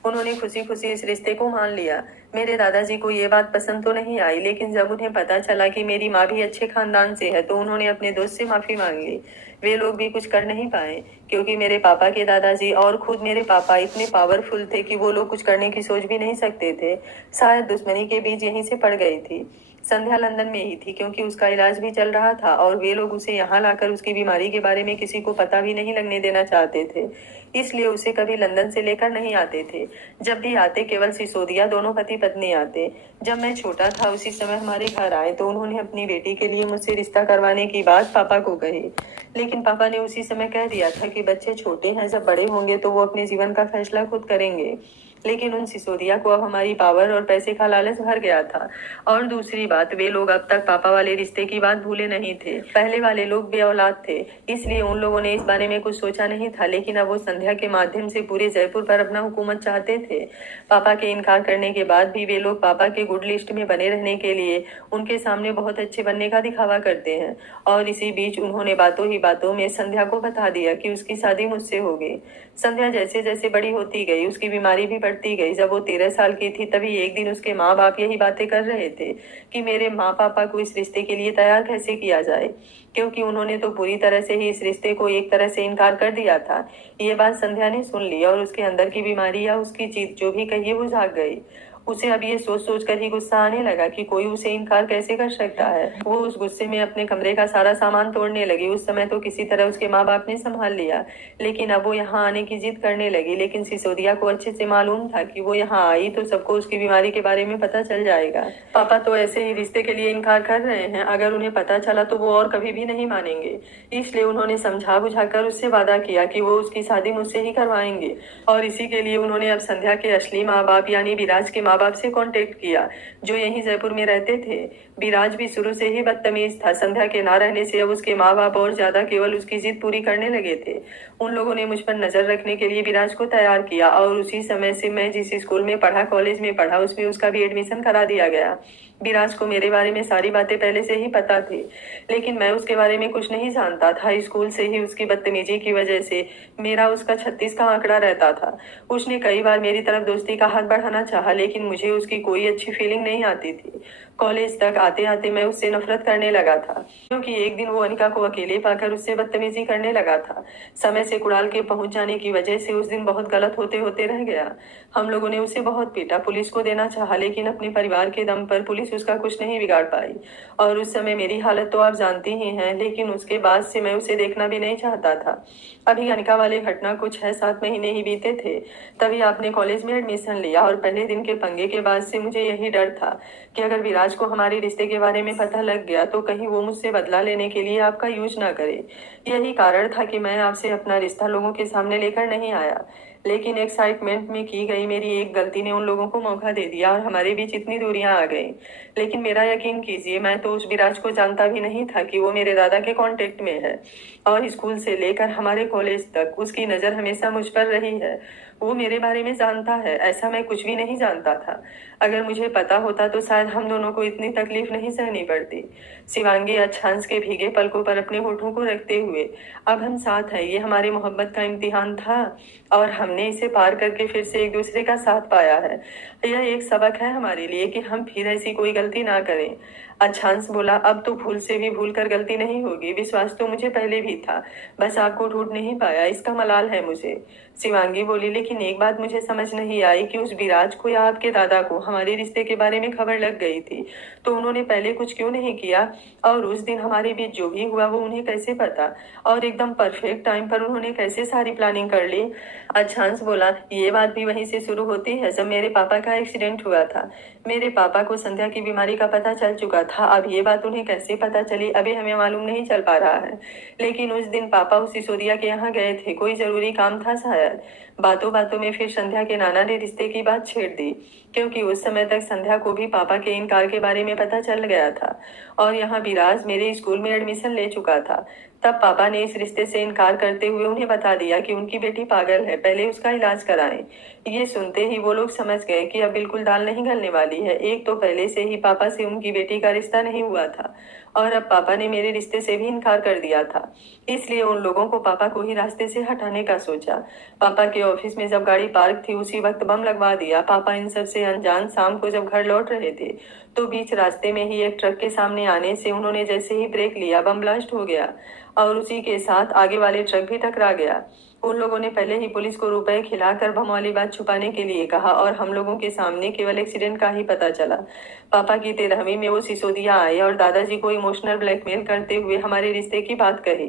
उन्होंने खुशी खुशी इस रिश्ते को मान लिया। मेरे दादाजी को ये बात पसंद तो नहीं आई, लेकिन जब उन्हें पता चला कि मेरी माँ भी अच्छे खानदान से है तो उन्होंने अपने दोस्त से माफी मांगी। वे लोग भी कुछ कर नहीं पाए, क्योंकि मेरे पापा के दादाजी और खुद मेरे पापा इतने पावरफुल थे कि वो लोग कुछ करने की सोच भी नहीं सकते थे। शायद दुश्मनी के बीच यहीं से पड़ गई थी। संध्या लंदन में ही थी, क्योंकि उसका इलाज भी चल रहा था और वे लोग उसे यहाँ लाकर उसकी बीमारी के बारे में किसी को पता भी नहीं लगने देना चाहते थे। इसलिए उसे कभी लंदन से लेकर नहीं आते थे। जब भी आते केवल सिसोदिया दोनों पति पत्नी आते। जब मैं छोटा था उसी समय हमारे घर आए तो उन्होंने अपनी बेटी के लिए मुझसे रिश्ता करवाने की बात पापा को कही, लेकिन पापा ने उसी समय कह दिया था कि बच्चे छोटे हैं, जब बड़े होंगे तो वो अपने जीवन का फैसला खुद करेंगे। लेकिन उन सिसोदिया को अब हमारी पावर और पैसे का लालच भर गया था। और दूसरी बात, वे लोग अब तक पापा वाले रिश्ते की बात भूले नहीं थे। पहले वाले लोग बेऔलाद थे, इसलिए उन लोगों ने इस बारे में कुछ सोचा नहीं था, लेकिन अब वो संध्या के माध्यम से पूरे जयपुर पर अपना हुकूमत चाहते थे। पापा के इनकार करने के बाद भी वे लोग पापा के गुड लिस्ट में बने रहने के लिए उनके सामने बहुत अच्छे बनने का दिखावा करते हैं। और इसी बीच उन्होंने बातों ही बातों में संध्या को बता दिया कि उसकी शादी मुझसे होगी। संध्या जैसे जैसे बड़ी होती गई उसकी बीमारी भी बढ़ती गई। जब वो 13 साल की थी तभी एक दिन उसके माँ बाप यही बातें कर रहे थे कि मेरे माँ पापा को इस रिश्ते के लिए तैयार कैसे किया जाए, क्योंकि उन्होंने तो पूरी तरह से ही इस रिश्ते को एक तरह से इनकार कर दिया था। ये बात संध्या ने सुन ली और उसके अंदर की बीमारी या उसकी जीत जो भी कहिए वो जाग गई। उसे अब ये सोच सोच कर ही गुस्सा आने लगा कि कोई उसे इनकार कैसे कर सकता है। वो उस गुस्से में अपने कमरे का सारा सामान तोड़ने लगी। उस समय तो किसी तरह उसके माँ बाप ने संभाल लिया, लेकिन अब वो यहाँ आने की जिद करने लगी। लेकिन सिसोदिया को अच्छे से मालूम था कि वो यहाँ आई तो सबको उसकी बीमारी के बारे में पता चल जाएगा। पापा तो ऐसे ही रिश्ते के लिए इनकार कर रहे हैं, अगर उन्हें पता चला तो वो और कभी भी नहीं मानेंगे। इसलिए उन्होंने समझा बुझाकर उससे वादा किया कि वो उसकी शादी मुझसे ही करवाएंगे। और इसी के लिए उन्होंने अब संध्या के असली माँ बाप यानी विराज के माँ बाप से कांटेक्ट किया, जो यहीं जयपुर में रहते थे। विराज भी शुरू से ही बदतमीज था। संध्या के ना रहने से अब उसके माँ बाप और ज्यादा केवल उसकी जिद पूरी करने लगे थे। उन लोगों ने मुझ पर नजर रखने के लिए विराज को तैयार किया और उसी समय से मैं जिस स्कूल में पढ़ा, कॉलेज में पढ़ा, उसमें उसका भी एडमिशन करा दिया गया। विराज को मेरे बारे में सारी बातें पहले से ही पता थी, लेकिन मैं उसके बारे में कुछ नहीं जानता था। स्कूल से ही उसकी बदतमीजी की वजह से मेरा उसका 36 का आंकड़ा रहता था। उसने कई बार मेरी तरफ दोस्ती का हाथ बढ़ाना चाहा, लेकिन मुझे उसकी कोई अच्छी फीलिंग नहीं आती थी। कॉलेज तक आते आते मैं उससे नफरत करने लगा था, क्योंकि एक दिन वो अनिका को अकेले पाकर उससे बदतमीजी करने लगा था। समय से कुड़ाल के पहुंच जाने की वजह से उस दिन बहुत गलत होते होते रह गया। हम लोगों ने उसे बहुत पीटा, पुलिस को देना चाहा, लेकिन अपने परिवार के दम पर पुलिस उसका कुछ नहीं बिगाड़ पाई। और उस समय मेरी हालत तो आप जानती ही हैं, लेकिन उसके बाद से मैं उसे देखना भी नहीं चाहता था। अभी अनिका वाली घटना को 6-7 महीने ही बीते थे, तभी आपने कॉलेज में एडमिशन लिया। और पहले दिन के पंगे के बाद से मुझे यही डर था कि अगर विराज को हमारे रिश्ते के बारे में पता लग गया तो कहीं वो मुझसे बदला लेने के लिए आपका यूज ना करे। यही कारण था कि मैं आपसे अपना रिश्ता लोगों के सामने लेकर नहीं आया, लेकिन एक्साइटमेंट में की गई मेरी एक गलती ने उन लोगों को मौका दे दिया और हमारे बीच इतनी दूरियां आ गई। लेकिन मेरा यकीन कीजिए, मैं तो उस विराज को जानता भी नहीं था कि वो मेरे दादा के कांटेक्ट में है। और स्कूल से लेकर हमारे कॉलेज तक उसकी नजर हमेशा मुझ पर रही है। वो मेरे बारे में जानता है, ऐसा मैं कुछ भी नहीं जानता था। अगर मुझे पता होता तो शायद हम दोनों को इतनी तकलीफ नहीं सहनी पड़ती। शिवांगी अच्छांश के भीगे पलकों पर अपने होठों को रखते हुए, अब हम साथ हैं, ये हमारी मोहब्बत का इम्तिहान था और हमने इसे पार करके फिर से एक दूसरे का साथ पाया है। यह एक सबक है हमारे लिए कि हम फिर ऐसी कोई गलती ना करें। अच्छांश बोला, अब तो भूल से भी भूल कर गलती नहीं होगी। विश्वास तो मुझे पहले भी था, बस आपको ढूंढ नहीं पाया, इसका मलाल है मुझे। शिवांगी बोली, लेकिन एक बात मुझे समझ नहीं आई कि उस विराज को या आपके दादा को हमारे रिश्ते के बारे में खबर लग गई थी तो उन्होंने पहले कुछ क्यों नहीं किया, और उस दिन हमारे बीच जो भी हुआ वो उन्हें कैसे पता, और एकदम परफेक्ट टाइम पर उन्होंने कैसे सारी प्लानिंग कर ली। अच्छांश बोला, ये बात भी वहीं से शुरू होती है जब मेरे पापा का एक्सीडेंट हुआ था। मेरे पापा को संध्या की बीमारी का पता चल चुका था। अब ये बात उन्हें कैसे पता चली अभी हमें मालूम नहीं चल पा रहा है, लेकिन उस दिन पापा उस सिसोदिया के यहाँ गए थे, कोई जरूरी काम था शायद। बातों बातों में फिर संध्या के नाना ने रिश्ते की बात छेड़ दी, क्योंकि उस समय तक संध्या को भी पापा के इनकार के बारे में पता चल गया था और यहाँ विराज मेरे स्कूल में एडमिशन ले चुका था। तब पापा ने इस रिश्ते से इनकार करते हुए उन्हें बता दिया कि उनकी बेटी पागल है, पहले उसका इलाज कराएं। ये सुनते ही वो लोग समझ गए कि अब बिल्कुल दाल नहीं गलने वाली है। एक तो पहले से ही पापा से उनकी बेटी का रिश्ता नहीं हुआ था और अब पापा ने मेरे रिश्ते से भी इनकार कर दिया था। इसलिए उन लोगों को पापा को ही रास्ते से हटाने का सोचा। पापा के ऑफिस में जब गाड़ी पार्क थी उसी वक्त बम लगवा दिया। पापा इन सब से अनजान शाम को जब घर लौट रहे थे तो बीच रास्ते में ही एक ट्रक के सामने आने से उन्होंने जैसे ही ब्रेक लिया बम ब्लास्ट हो गया और उसी के साथ आगे वाले ट्रक भी टकरा गया। उन लोगों ने पहले ही पुलिस को रुपए खिलाकर बम वाली बात छुपाने के लिए कहा और हम लोगों के सामने केवल एक्सीडेंट का ही पता चला। पापा की तेरहवीं में वो सिसोदिया आए और दादाजी को इमोशनल ब्लैकमेल करते हुए हमारे रिश्ते की बात कही।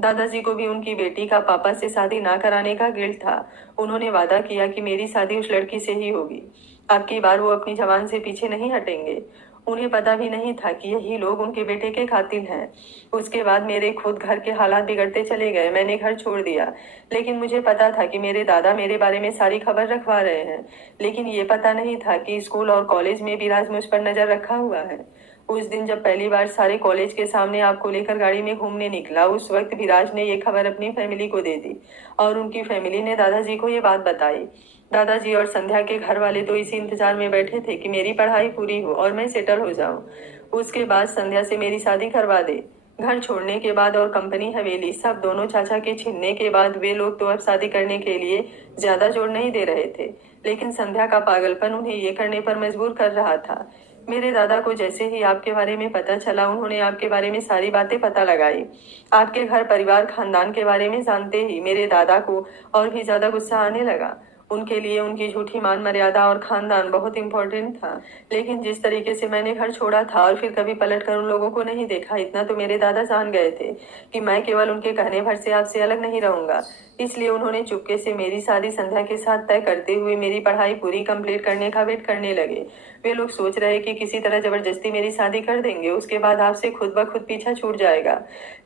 दादाजी को भी उनकी बेटी का पापा से शादी ना कराने का गिल्ट था। उन्होंने वादा किया कि मेरी शादी उस लड़की से ही होगी। अब की बार वो अपनी जबान से पीछे नहीं हटेंगे। उन्हें पता भी नहीं था कि यही लोग उनके बेटे के कातिल हैं। उसके बाद मेरे खुद घर के हालात बिगड़ते चले गए। मैंने घर छोड़ दिया, लेकिन मुझे पता था कि मेरे दादा मेरे बारे में सारी खबर रखवा रहे हैं। लेकिन ये पता नहीं था कि स्कूल और कॉलेज में विराज मुझ पर नजर रखा हुआ है। उस दिन जब पहली बार सारे कॉलेज के सामने आपको लेकर गाड़ी में घूमने निकला, उस वक्त विराज ने ये खबर अपनी फैमिली को दे दी और उनकी फैमिली ने दादाजी को ये बात बताई। दादाजी और संध्या के घर वाले तो इसी इंतजार में बैठे थे कि मेरी पढ़ाई पूरी हो और मैं सेटल हो जाऊं। उसके बाद संध्या से मेरी शादी करवा दे। घर छोड़ने के बाद और कंपनी हवेली सब दोनों चाचा के छीनने के बाद वे लोग तो अब शादी करने के लिए ज्यादा जोर नहीं दे रहे थे, लेकिन संध्या का पागलपन उन्हें ये करने पर मजबूर कर रहा था। मेरे दादा को जैसे ही आपके बारे में पता चला उन्होंने आपके बारे में सारी बातें पता लगाई। आपके घर परिवार खानदान के बारे में जानते ही मेरे दादा को और भी ज्यादा गुस्सा आने लगा। उनके लिए उनकी झूठी मान मर्यादा और खानदान बहुत इंपॉर्टेंट था। लेकिन जिस तरीके से मैंने घर छोड़ा था और फिर कभी पलट कर उन लोगों को नहीं देखा, इतना तो मेरे दादा जान गए थे कि मैं केवल उनके कहने भर से आपसे अलग नहीं रहूंगा। इसलिए उन्होंने चुपके से मेरी शादी संध्या के साथ तय करते हुए मेरी पढ़ाई पूरी कंप्लीट करने का वेट करने लगे। वे लोग सोच रहे कि किसी तरह जबरदस्ती मेरी शादी कर देंगे, उसके बाद आपसे खुद ब खुद पीछा छूट जाएगा।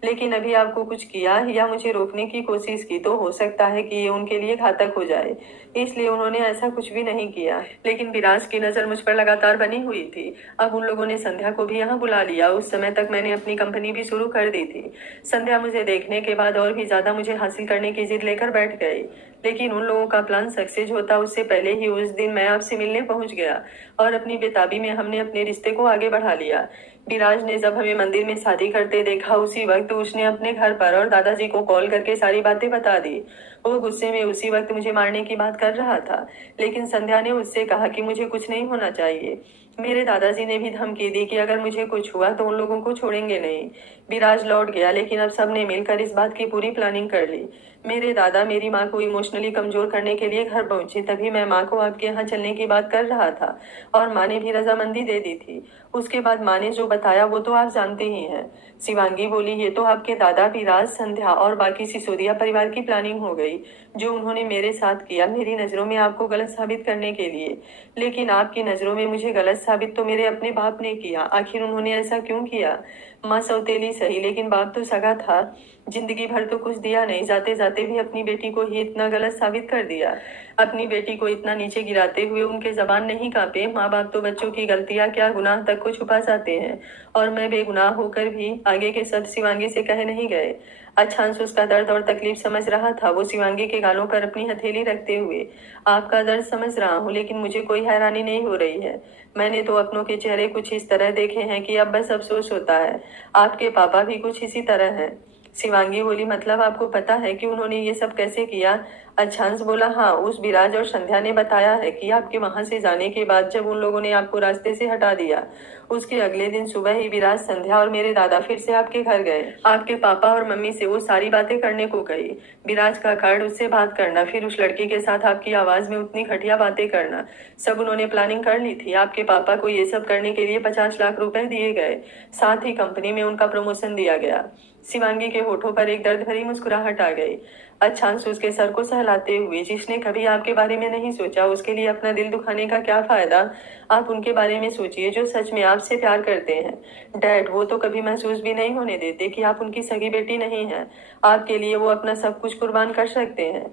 लेकिन अभी आपको कुछ किया या मुझे रोकने की कोशिश की तो हो सकता है कि ये उनके लिए घातक हो जाए, इसलिए उन्होंने ऐसा कुछ भी नहीं किया। लेकिन विराज की नजर मुझ पर लगातार बनी हुई थी। अब उन लोगों ने संध्या को भी यहाँ बुला लिया। उस समय तक मैंने अपनी कंपनी भी शुरू कर दी थी। संध्या मुझे देखने के बाद और भी ज्यादा मुझे हासिल करने की जिद लेकर बैठ गई। लेकिन उन लोगों का प्लान सक्सेस होता उससे पहले ही उस दिन मैं आपसे मिलने पहुंच गया और अपनी बेताबी में हमने अपने रिश्ते को आगे बढ़ा लिया। विराज ने जब हमें मंदिर में शादी करते देखा उसी वक्त उसने अपने घर पर और दादाजी को कॉल करके सारी बातें बता दी। वो गुस्से में उसी वक्त मुझे मारने की बात कर रहा था, लेकिन संध्या ने उससे कहा कि मुझे कुछ नहीं होना चाहिए। मेरे दादाजी ने भी धमकी दी कि अगर मुझे कुछ हुआ तो उन लोगों को छोड़ेंगे नहीं। विराज लौट गया, लेकिन अब सबने मिलकर इस बात की पूरी प्लानिंग कर ली। मेरे दादा मेरी माँ को इमोशनली कमजोर करने के लिए घर पहुंचे। तभी मैं माँ को आपके यहाँ चलने की बात कर रहा था और माँ ने भी रजामंदी दे दी थी। उसके बाद माँ ने जो बताया वो तो आप जानते ही हैं। शिवांगी बोली, ये तो आपके दादा विराज, संध्या और बाकी सिसोदिया परिवार की प्लानिंग हो गई। जो उन्होंने मेरे साथ किया मेरी नजरों में आपको गलत साबित करने के लिए। लेकिन आपकी नजरों में मुझे गलत साबित तो मेरे अपने बाप ने किया। आखिर उन्होंने ऐसा क्यों किया? माँ सौतेली सही, लेकिन बाप तो सगा था। जिंदगी भर तो कुछ दिया नहीं, जाते जाते भी अपनी बेटी को ही इतना गलत साबित कर दिया। अपनी बेटी को इतना नीचे गिराते हुए उनके जबान नहीं कांपे। माँ बाप तो बच्चों की गलतियां क्या गुनाह तक को छुपा जाते हैं, और मैं बेगुनाह होकर भी आगे के सब शिवांगी से कहे नहीं गए। अच्छांश उसका दर्द और तकलीफ समझ रहा था। वो शिवांगी के गालों पर अपनी हथेली रखते हुए, आपका दर्द समझ रहा हूँ, लेकिन मुझे कोई हैरानी नहीं हो रही है। मैंने तो अपनों के चेहरे कुछ इस तरह देखे हैं कि अब बस अफसोस होता है। आपके पापा भी कुछ इसी तरह हैं। शिवांगी बोली, मतलब आपको पता है कि उन्होंने ये सब कैसे किया? अच्छांश बोला, हाँ, उस विराज और संध्या ने बताया है कि आपके वहां से जाने के बाद जब उन लोगों ने आपको रास्ते से हटा दिया, उसके अगले दिन सुबह ही विराज, संध्या और मेरे दादा फिर से आपके घर गए। आपके पापा और मम्मी से वो सारी बातें करने को कही। विराज का कार्ड, उससे बात करना, फिर उस लड़की के साथ आपकी आवाज में उतनी घटिया बातें करना, सब उन्होंने प्लानिंग कर ली थी। आपके पापा को ये सब करने के लिए 50 लाख रुपए दिए गए। साथ ही कंपनी में उनका प्रमोशन दिया गया। शिवांगी के होठों पर एक दर्द भरी मुस्कुराहट आ गई। अच्छांश उसके सर को सहलाते हुए, जिसने कभी आपके बारे में नहीं सोचा उसके लिए अपना दिल दुखाने का क्या फायदा? आप उनके बारे में सोचिए जो सच में आपसे प्यार करते हैं। डैड, वो तो कभी महसूस भी नहीं होने देते कि आप उनकी सगी बेटी नहीं हैं। आपके लिए वो अपना सब कुछ कुर्बान कर सकते हैं।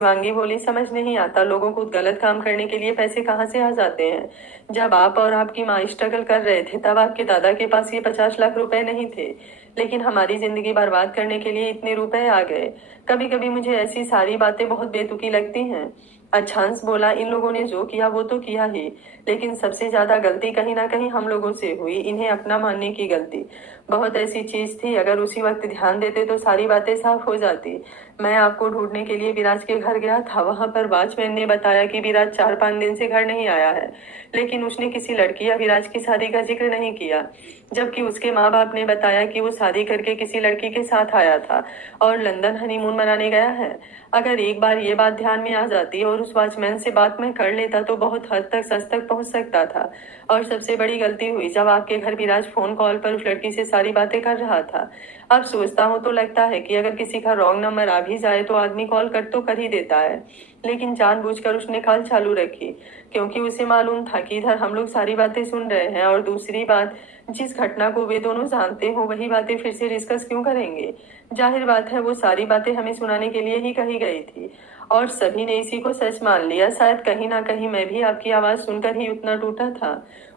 शिवांगी बोली, समझ नहीं आता लोगों को गलत काम करने के लिए पैसे कहाँ से आ जाते हैं। जब आप और आपकी माँ स्ट्रगल कर रहे थे तब आपके दादा के पास ये 50 लाख रुपए नहीं थे, लेकिन हमारी जिंदगी बर्बाद करने के लिए इतने रुपए आ गए। कभी कभी मुझे ऐसी सारी बातें बहुत बेतुकी लगती हैं। अच्छांस बोला, इन लोगों ने जो किया वो तो किया ही, लेकिन सबसे ज्यादा गलती कहीं ना कहीं हम लोगों से हुई, इन्हें अपना मानने की गलती। बहुत ऐसी चीज थी, अगर उसी वक्त ध्यान देते तो सारी बातें साफ हो जाती। मैं आपको ढूंढने के लिए विराज के घर गया था, वहां पर वॉचमैन ने बताया कि विराज 4-5 दिन से घर नहीं आया है, लेकिन उसने किसी लड़की या विराज की शादी का जिक्र नहीं किया, जबकि उसके माँ बाप ने बताया कि वो शादी करके किसी लड़की के साथ आया था और लंदन हनीमून मनाने गया है। अगर एक बार ये बात ध्यान में आ जाती और उस वॉचमैन से बात मैं कर लेता तो बहुत हद तक सच तक पहुंच सकता था। और सबसे बड़ी गलती हुई जब आपके घर विराज फोन कॉल पर उस लड़की से सारी बातें कर रहा था। अब सोचता हूँ तो लगता है कि अगर किसी का रॉन्ग नंबर आ भी जाए तो आदमी कॉल कर तो कर ही देता है, लेकिन जानबूझकर उसने कॉल चालू रखी, क्योंकि उसे मालूम था कि इधर हम लोग सारी बातें सुन रहे हैं, और दूसरी बात, जिस घटना को वे दोनों जानते हो वही बातें फिर से डिस्कस क्यों करेंगे। जाहिर बात है वो सारी बातें हमें सुनाने के लिए ही कही गई थी, और सभी ने इसी को सच मान लिया। शायद कहीं ना कहीं मैं भी आपकी आवाज सुनकर ही उतना टूटा था।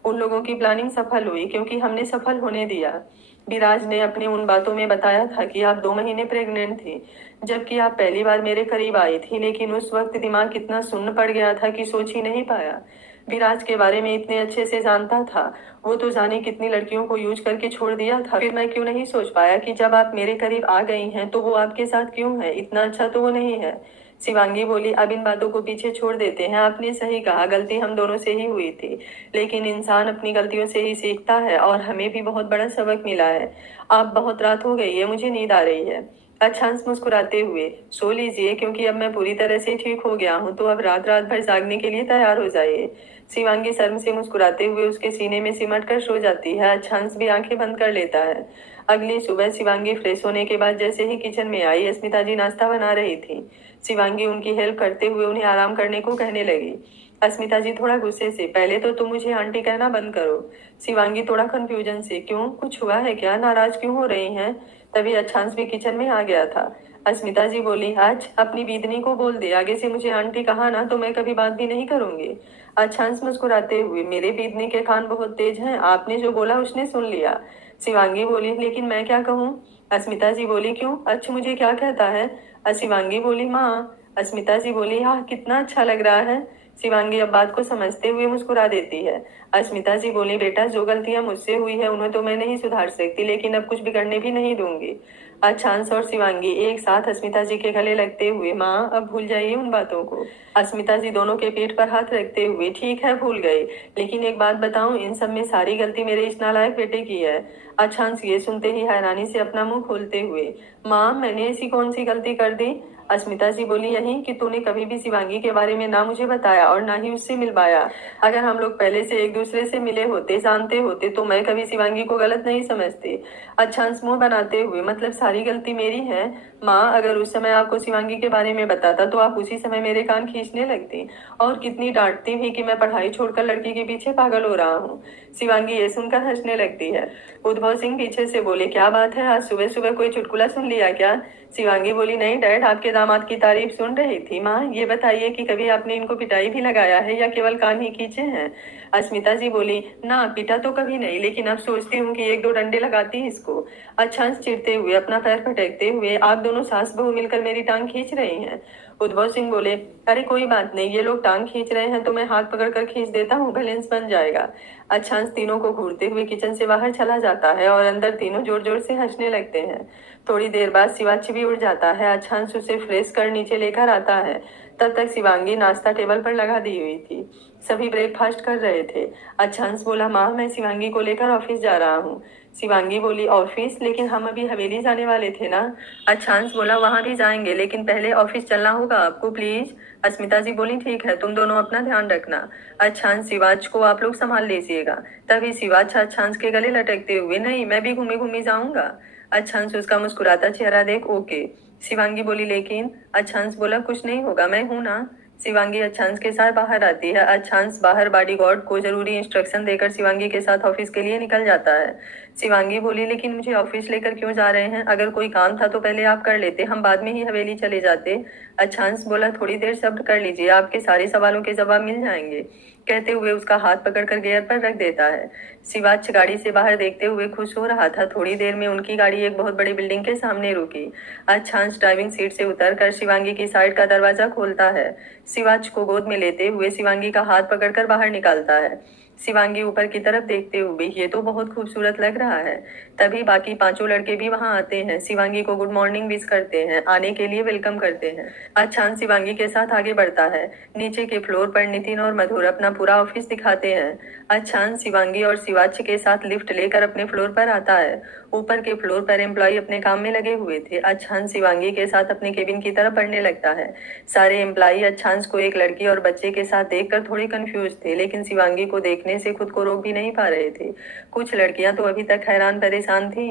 उन लोगों की प्लानिंग सफल हुई क्योंकि हमने सफल होने दिया। विराज ने अपने उन बातों में बताया था कि आप 2 महीने प्रेग्नेंट थी, जबकि आप पहली बार मेरे करीब आई थी, लेकिन उस वक्त दिमाग इतना सुन्न पड़ गया था कि सोच ही नहीं पाया। विराज के बारे में इतने अच्छे से जानता था, वो तो जाने कितनी लड़कियों को यूज करके छोड़ दिया था, फिर मैं क्यों नहीं सोच पाया कि जब आप मेरे करीब आ गई हैं तो वो आपके साथ क्यों है, इतना अच्छा तो वो नहीं है। शिवांगी बोली, अब इन बातों को पीछे छोड़ देते हैं, आपने सही कहा, गलती हम दोनों से ही हुई थी, लेकिन इंसान अपनी गलतियों से ही सीखता है, और हमें भी बहुत बड़ा सबक मिला है। आप, बहुत रात हो गई है, मुझे नींद आ रही है। अच्छांस मुस्कुराते हुए, सो लीजिए, क्योंकि अब मैं पूरी तरह से ठीक हो गया हूँ, तो अब रात रात भर जागने के लिए तैयार हो जाइए। शिवांगी शर्म से मुस्कुराते हुए उसके सीने में सिमट कर सो जाती है। अच्छांस भी आंखें बंद कर लेता है। अगली सुबह शिवांगी फ्रेश होने के बाद जैसे ही किचन में आई, अस्मिता जी नाश्ता बना रही थी। शिवांगी उनकी हेल्प करते हुए उन्हें आराम करने को कहने लगी। अस्मिता जी थोड़ा गुस्से से, पहले तो तुम मुझे आंटी कहना बंद करो। शिवांगी थोड़ा कंफ्यूजन से, क्यों, कुछ हुआ है क्या, नाराज क्यों हो रही हैं? तभी अच्छांस भी किचन में आ गया था। अस्मिता जी बोली, आज अपनी बीदनी को बोल दे, आगे से मुझे आंटी कहा ना तो मैं कभी बात भी नहीं करूंगी। अच्छांस मुस्कुराते हुए, मेरे बीदनी के कान बहुत तेज हैं, आपने जो बोला उसने सुन लिया। शिवांगी बोली, लेकिन मैं क्या कहूँ? अस्मिता जी बोली, क्यों, अच्छा मुझे क्या कहता है? शिवांगी बोली, माँ। अस्मिता जी बोली, हाँ कितना अच्छा लग रहा है। शिवांगी अब बात को समझते हुए मुस्कुरा देती है। अस्मिता जी बोली, बेटा जो गलतियां मुझसे हुई है उन्हें तो मैं नहीं सुधार सकती, लेकिन अब कुछ बिगड़ने भी नहीं दूंगी। अच्छांस और शिवांगी एक साथ अस्मिता जी के गले लगते हुए, माँ अब भूल जाइए उन बातों को। अस्मिता जी दोनों के पीठ पर हाथ रखते हुए, ठीक है भूल गई, लेकिन एक बात बताऊं, इन सब में सारी गलती मेरे इस नालायक बेटे की है। अच्छांस ये सुनते ही हैरानी से अपना मुंह खोलते हुए, माँ मैंने ऐसी कौन सी गलती कर दी? अस्मिता जी बोली, यही कि तूने कभी भी शिवांगी के बारे में ना मुझे बताया और ना ही उससे मिलवाया। अगर हम लोग पहले से एक दूसरे से मिले होते, जानते होते, तो मैं कभी शिवांगी को गलत नहीं समझती। अच्छांस मुंह बनाते हुए, मतलब सारी गलती मेरी है? माँ अगर उस समय आपको शिवांगी के बारे में बताता तो आप उसी समय मेरे कान खींचने लगती, और कितनी डांटती भी कि मैं पढ़ाई छोड़कर लड़की के पीछे पागल हो रहा हूँ। शिवांगी ये सुनकर हंसने लगती है। उद्भव सिंह पीछे से बोले, क्या बात है, आज सुबह सुबह कोई चुटकुला सुन लिया क्या? शिवांगी बोली, नहीं डैड, आपके दामाद की तारीफ सुन रही थी। माँ ये बताइए कि कभी आपने इनको पिटाई भी लगाया है या केवल कान ही खींचे हैं? अस्मिता जी बोली, ना पिटा तो कभी नहीं, लेकिन अब सोचती हूँ कि 1-2 डंडे लगाती इसको। अच्छांस चिढ़ते हुए अपना पैर पटकते हुए, आप दोनों सास बहू मिलकर मेरी टांग खींच रही हैं। उद्भव सिंह बोले, अरे कोई बात नहीं, ये लोग टांग खींच रहे हैं तो मैं हाथ पकड़कर खींच देता हूँ, बैलेंस बन जाएगा। अच्छांस तीनों को घूरते हुए किचन से बाहर चला जाता है और अंदर तीनों जोर जोर से हंसने लगते हैं। थोड़ी देर बाद शिवाची भी उड़ जाता है। अच्छांश उसे फ्रेश कर नीचे लेकर आता है। तब तक शिवांगी नाश्ता टेबल पर लगा दी हुई थी। सभी ब्रेकफास्ट कर रहे थे। अच्छांश बोला, माँ मैं शिवांगी को लेकर ऑफिस जा रहा हूँ। शिवांगी बोली, ऑफिस? लेकिन हम अभी हवेली जाने वाले थे ना। अच्छांश बोला, वहां भी जाएंगे, लेकिन पहले ऑफिस चलना होगा आपको, प्लीज। अस्मिता जी बोली, ठीक है, तुम दोनों अपना ध्यान रखना। अच्छांश, शिवाज को आप लोग संभाल लीजिएगा। तभी शिवाज अच्छांश के गले लटकते हुए, नहीं मैं भी घूमी घूमी जाऊंगा। अच्छांश उसका मुस्कुराता चेहरा देख, ओके। शिवांगी बोली, लेकिन? अच्छांश बोला, कुछ नहीं होगा, मैं हूं ना। शिवांगी अच्छांश के साथ बाहर आती है। अच्छांश बाहर बॉडीगार्ड को जरूरी इंस्ट्रक्शन देकर शिवांगी के साथ ऑफिस के लिए निकल जाता है। शिवांगी बोली, लेकिन मुझे ऑफिस लेकर क्यों जा रहे हैं? अगर कोई काम था तो पहले आप कर लेते, हम बाद में ही हवेली चले जाते। अच्छांश बोला, थोड़ी देर सब्र कर लीजिए, आपके सारे सवालों के जवाब मिल जाएंगे। कहते हुए उसका हाथ पकड़कर गियर पर रख देता है। शिवाच गाड़ी से बाहर देखते हुए खुश हो रहा था। थोड़ी देर में उनकी गाड़ी एक बहुत बड़ी बिल्डिंग के सामने रुकी। अच्छांश ड्राइविंग सीट से उतरकर शिवांगी की साइड का दरवाजा खोलता है। शिवाच को गोद में लेते हुए शिवांगी का हाथ पकड़कर बाहर निकालता है। शिवांगी ऊपर की तरफ देखते हुए, ये तो बहुत खूबसूरत लग रहा है। तभी बाकी पांचों लड़के भी वहां आते हैं। शिवांगी को गुड मॉर्निंग विश करते हैं, आने के लिए वेलकम करते हैं। अच्छांश शिवांगी के साथ आगे बढ़ता है। नीचे के फ्लोर पर नितिन और मधुर अपना पूरा ऑफिस दिखाते हैं। अच्छांश शिवांगी और शिवाच के साथ लिफ्ट लेकर अपने फ्लोर पर आता है। ऊपर के फ्लोर पर एम्प्लॉय अपने काम में लगे हुए थे। अच्छांश शिवांगी के साथ अपने केबिन की तरफ बढ़ने लगता है। सारे एम्प्लॉय अच्छांश को एक लड़की और बच्चे के साथ देखकर थोड़े कंफ्यूज थे, लेकिन शिवांगी को देखने से खुद को रोक भी नहीं पा रहे थे। कुछ लड़कियां तो अभी तक हैरान परेशान थी।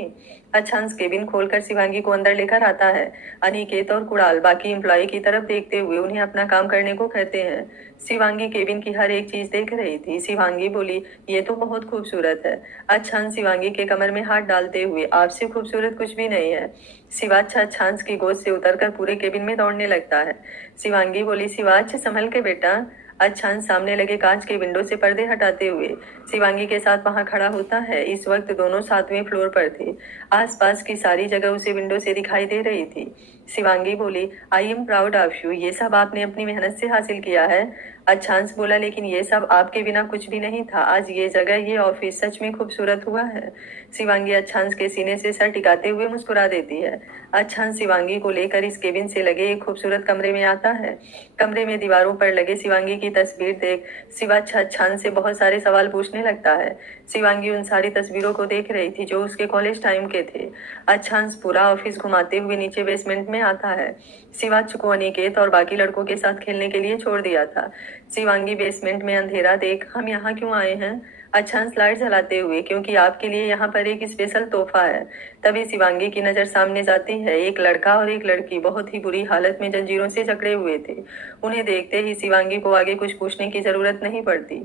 अच्छांश केबिन खोलकर शिवांगी को अंदर लेकर आता है। अनिकेत और कुणाल बाकी एम्प्लॉय की तरफ देखते हुए उन्हें अपना काम करने को कहते हैं। शिवांगी केबिन की हर एक चीज देख रही थी। शिवांगी बोली, ये तो बहुत खूबसूरत है। अच्छांश शिवांगी के कमर में हाथ डालते हुए, आपसे खूबसूरत कुछ भी नहीं है। शिवाच अच्छांश की गोद से उतरकर पूरे केबिन में दौड़ने लगता है। शिवांगी बोली, शिवाच संभल के बेटा। अच्छांश सामने लगे कांच के विंडो से पर्दे हटाते हुए शिवांगी के साथ वहां खड़ा होता है। इस वक्त दोनों 7वें फ्लोर पर थे। आसपास की सारी जगह उसे विंडो से दिखाई दे रही थी। शिवांगी बोली, I am proud of you, ये सब आपने अपनी मेहनत से हासिल किया है। अच्छांश बोला, लेकिन ये सब आपके बिना कुछ भी नहीं था। आज ये जगह, ये ऑफिस सच में खूबसूरत हुआ है। शिवांगी अच्छांश के सीने से सर टिकाते हुए मुस्कुरा देती है। अच्छांश शिवांगी को लेकर इस केबिन से लगे एक खूबसूरत कमरे में आता है। कमरे में दीवारों पर लगे शिवांगी की तस्वीर देख शिवाच अच्छांश से बहुत सारे सवाल पूछने लगता है। शिवांगी उन सारी तस्वीरों को देख रही थी जो उसके कॉलेज टाइम के थे। अच्छांश पूरा ऑफिस घुमाते हुए नीचे बेसमेंट में आता है। शिवाच को अनिकेत और बाकी लड़कों के साथ खेलने के लिए छोड़ दिया था। शिवांगी बेसमेंट में अंधेरा देख, हम यहाँ क्यों आए हैं? अच्छांश लाइट जलाते हुए, क्योंकि आपके लिए यहाँ पर एक स्पेशल तोहफा है। तभी शिवांगी की नजर सामने जाती है। एक लड़का और एक लड़की बहुत ही बुरी हालत में जंजीरों से जकड़े हुए थे। उन्हें देखते ही शिवांगी को आगे कुछ पूछने की जरूरत नहीं पड़ती।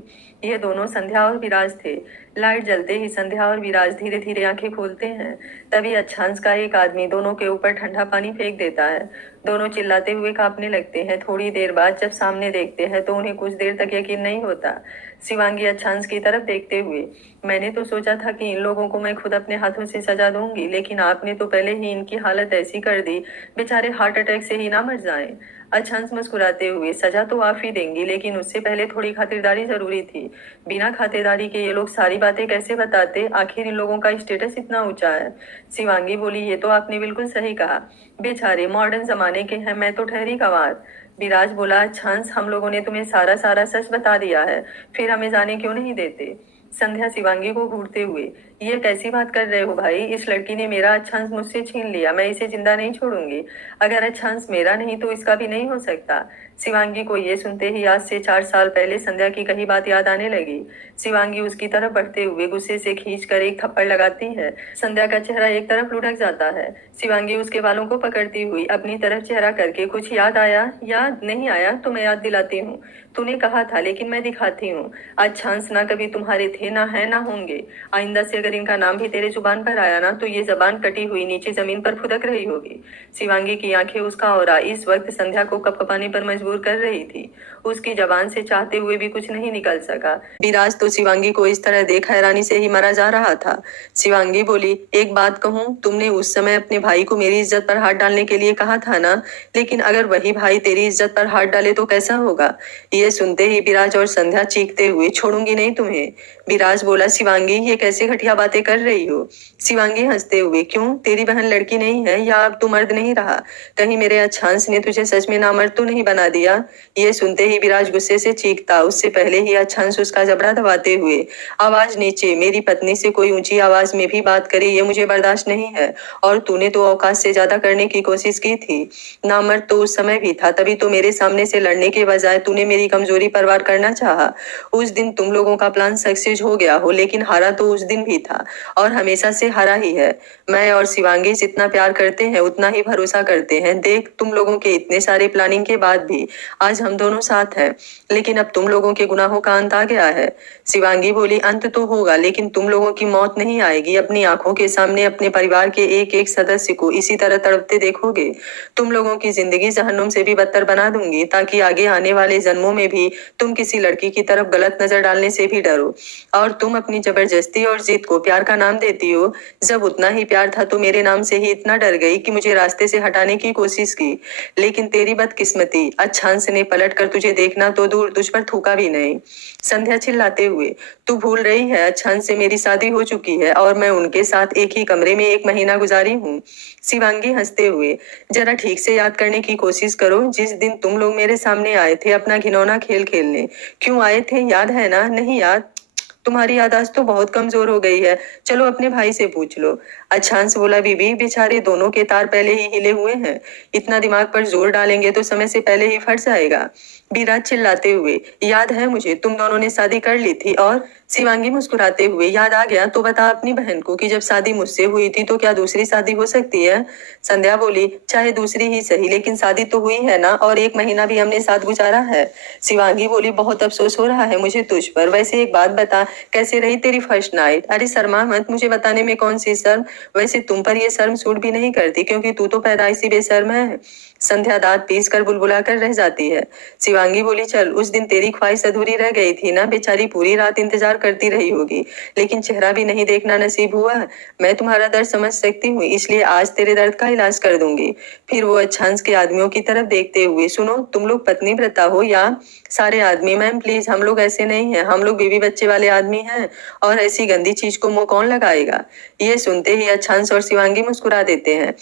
ये दोनों संध्या और विराज थे। लाइट जलते ही संध्या और विराज धीरे धीरे आंखें खोलते हैं। तभी अच्छांश का एक आदमी दोनों के ऊपर ठंडा पानी फेंक देता है। दोनों चिल्लाते हुए कांपने लगते हैं। थोड़ी देर बाद जब सामने देखते हैं तो उन्हें कुछ देर तक यकीन नहीं होता। शिवांगी अच्छांश की तरफ देखते हुए, मैंने तो सोचा था कि इन लोगों को मैं खुद अपने हाथों से सजा दूंगी, लेकिन आपने तो पहले ही इनकी हालत ऐसी कर दी, बेचारे हार्ट अटैक से ही ना मर जाएं। अच्छांश मुस्कुराते हुए, सजा तो आप ही देंगी, लेकिन उससे पहले थोड़ी खातिरदारी जरूरी थी। बिना खातिरदारी के ये लोग सारी बातें कैसे बताते? आखिर इन लोगों का स्टेटस इतना ऊंचा है। शिवांगी बोली, ये तो आपने बिल्कुल सही कहा, बेचारे मॉडर्न जमाने के हैं, मैं तो ठहरी गंवार। विराज बोला, अच्छांश हम लोगों ने तुम्हें सारा सारा सच बता दिया है, फिर हमें जाने क्यों नहीं देते? संध्या शिवांगी को घूरते हुए, ये कैसी बात कर रहे हो भाई? इस लड़की ने मेरा अच्छांश मुझसे छीन लिया, मैं इसे जिंदा नहीं छोड़ूंगी। अगर अच्छांश मेरा नहीं तो इसका भी नहीं हो सकता। शिवांगी को ये सुनते ही आज से 4 साल पहले संध्या की कही बात याद आने लगी। शिवांगी उसकी तरफ बढ़ते हुए गुस्से से खींचकर एक थप्पड़ लगाती है। संध्या का चेहरा एक तरफ लुढ़क जाता है। शिवांगी उसके बालों को पकड़ती हुई अपनी तरफ चेहरा करके, कुछ याद आया? याद नहीं आया तो मैं याद दिलाती हूँ। तूने कहा था, लेकिन मैं दिखाती हूँ। अच्छांश ना कभी तुम्हारे थे, ना है, ना होंगे। आइंदा से अगर इनका नाम भी तेरे जुबान पर आया ना, तो ये जबान कटी हुई नीचे जमीन पर फुदक रही होगी। शिवांगी की आंखें उसका ऑरा इस वक्त संध्या को कपकपाने पर मजबूर कर रही थी। उसकी जबान से चाहते हुए भी कुछ नहीं निकल सका। विराज तो शिवांगी को इस तरह देख हैरानी से ही मरा जा रहा था। शिवांगी बोली, एक बात कहूँ, तुमने उस समय अपने भाई को मेरी इज्जत पर हाथ डालने के लिए कहा था ना, लेकिन अगर वही भाई तेरी इज्जत पर हाथ डाले तो कैसा होगा? ये सुनते ही विराज और संध्या चीखते हुए, छोड़ूंगी नहीं तुम्हें। विराज बोला, शिवांगी ये कैसे घटिया बातें कर रही हो? शिवांगी हंसते हुए, क्यों, तेरी बहन लड़की नहीं है या अब तू मर्द नहीं रहा? कहीं मेरे अच्छांश ने तुझे सच में नामर्द तो नहीं बना दिया? ये सुनते ही विराज गुस्से से चीखता। उससे पहले ही अच्छांश उसका जबड़ा दबाते हुए, आवाज नीचे, मेरी पत्नी से कोई ऊंची आवाज में भी बात करे ये मुझे बर्दाश्त नहीं है, और तूने तो औकात से ज्यादा करने की कोशिश की थी। नामर्द तो उस समय भी था, तभी तो मेरे सामने से लड़ने के बजाय तूने मेरी कमजोरी पर वार करना चाहा। उस दिन तुम लोगों का प्लान सक्सेस कंफ्यूज हो गया हो, लेकिन हारा तो उस दिन भी था और हमेशा से हारा ही है। मैं और शिवांगी जितना प्यार करते हैं उतना ही भरोसा करते हैं। देख, तुम लोगों के इतने सारे प्लानिंग के बाद भी आज हम दोनों साथ हैं, लेकिन अब तुम लोगों के गुनाहों का अंत आ गया है। शिवांगी बोली, अंत तो होगा, लेकिन तुम लोगों की मौत नहीं आएगी। अपनी आंखों के सामने अपने परिवार के एक एक सदस्य को इसी तरह तड़पते देखोगे। तुम लोगों की जिंदगी जहन्नुम से भी बदतर बना दूंगी, ताकि आगे आने वाले जन्मों में भी तुम किसी लड़की की तरफ गलत नजर डालने से भी डरो। और तुम अपनी जबरदस्ती और जिद को प्यार का नाम देती हो। जब उतना ही प्यार था तो मेरे नाम से ही इतना डर गई कि मुझे रास्ते से हटाने की कोशिश की, लेकिन तेरी बदकिस्मती, अच्छांश ने पलट कर तुझे देखना तो दूर, तुझ पर थूका भी नहीं। संध्या चिल्लाते हुए, तू भूल रही है, अच्छांश से मेरी शादी हो चुकी है और मैं उनके साथ एक ही कमरे में 1 महीना गुजारी हूँ। शिवांगी हंसते हुए, जरा ठीक से याद करने की कोशिश करो, जिस दिन तुम लोग मेरे सामने आए थे अपना घिनौना खेल खेलने। क्यों आए थे, याद है ना? नहीं याद? तुम्हारी याददाश्त तो बहुत कमजोर हो गई है, चलो अपने भाई से पूछ लो। अच्छांश बोला, बीबी बेचारे दोनों के तार पहले ही हिले हुए हैं, इतना दिमाग पर जोर डालेंगे तो समय से पहले ही फट जाएगा। विराज चिल्लाते हुए, याद है मुझे, तुम दोनों ने शादी कर ली थी। और शिवांगी मुस्कुराते हुए, याद आ गया तो बता अपनी बहन को कि जब शादी मुझसे हुई थी तो क्या दूसरी शादी हो सकती है? संध्या बोली, चाहे दूसरी ही सही, लेकिन शादी तो हुई है ना, और 1 महीना भी हमने साथ गुजारा है। शिवांगी बोली, बहुत अफसोस हो रहा है मुझे तुझ पर। वैसे एक बात बता, कैसे रही तेरी फर्स्ट नाइट? अरे शर्मा मत, मुझे बताने में कौन सी शर्म। वैसे तुम पर ये शर्म सूट भी नहीं करती, क्योंकि तू तो पैदाइशी बेशर्म है। संध्या दांत पीस कर बुलबुला कर रह जाती है। शिवांगी बोली, चल, उस दिन तेरी ख्वाहिश अधूरी रह गई थी ना, बेचारी पूरी रात इंतजार करती रही होगी, लेकिन चेहरा भी नहीं देखना नसीब हुआ। मैं तुम्हारा दर्द समझ सकती हूँ, इसलिए आज तेरे दर्द का इलाज कर दूंगी। फिर वो अच्छांश के आदमियों की तरफ देखते हुए, सुनो, तुम लोग पत्नी व्रता हो या सारे आदमी? मैम प्लीज, हम लोग ऐसे नहीं हैं, हम लोग बीवी बच्चे वाले आदमी हैं, और ऐसी गंदी चीज को मुंह कौन लगाएगा? ये सुनते ही अच्छांश और शिवांगी मुस्कुरा देते हैं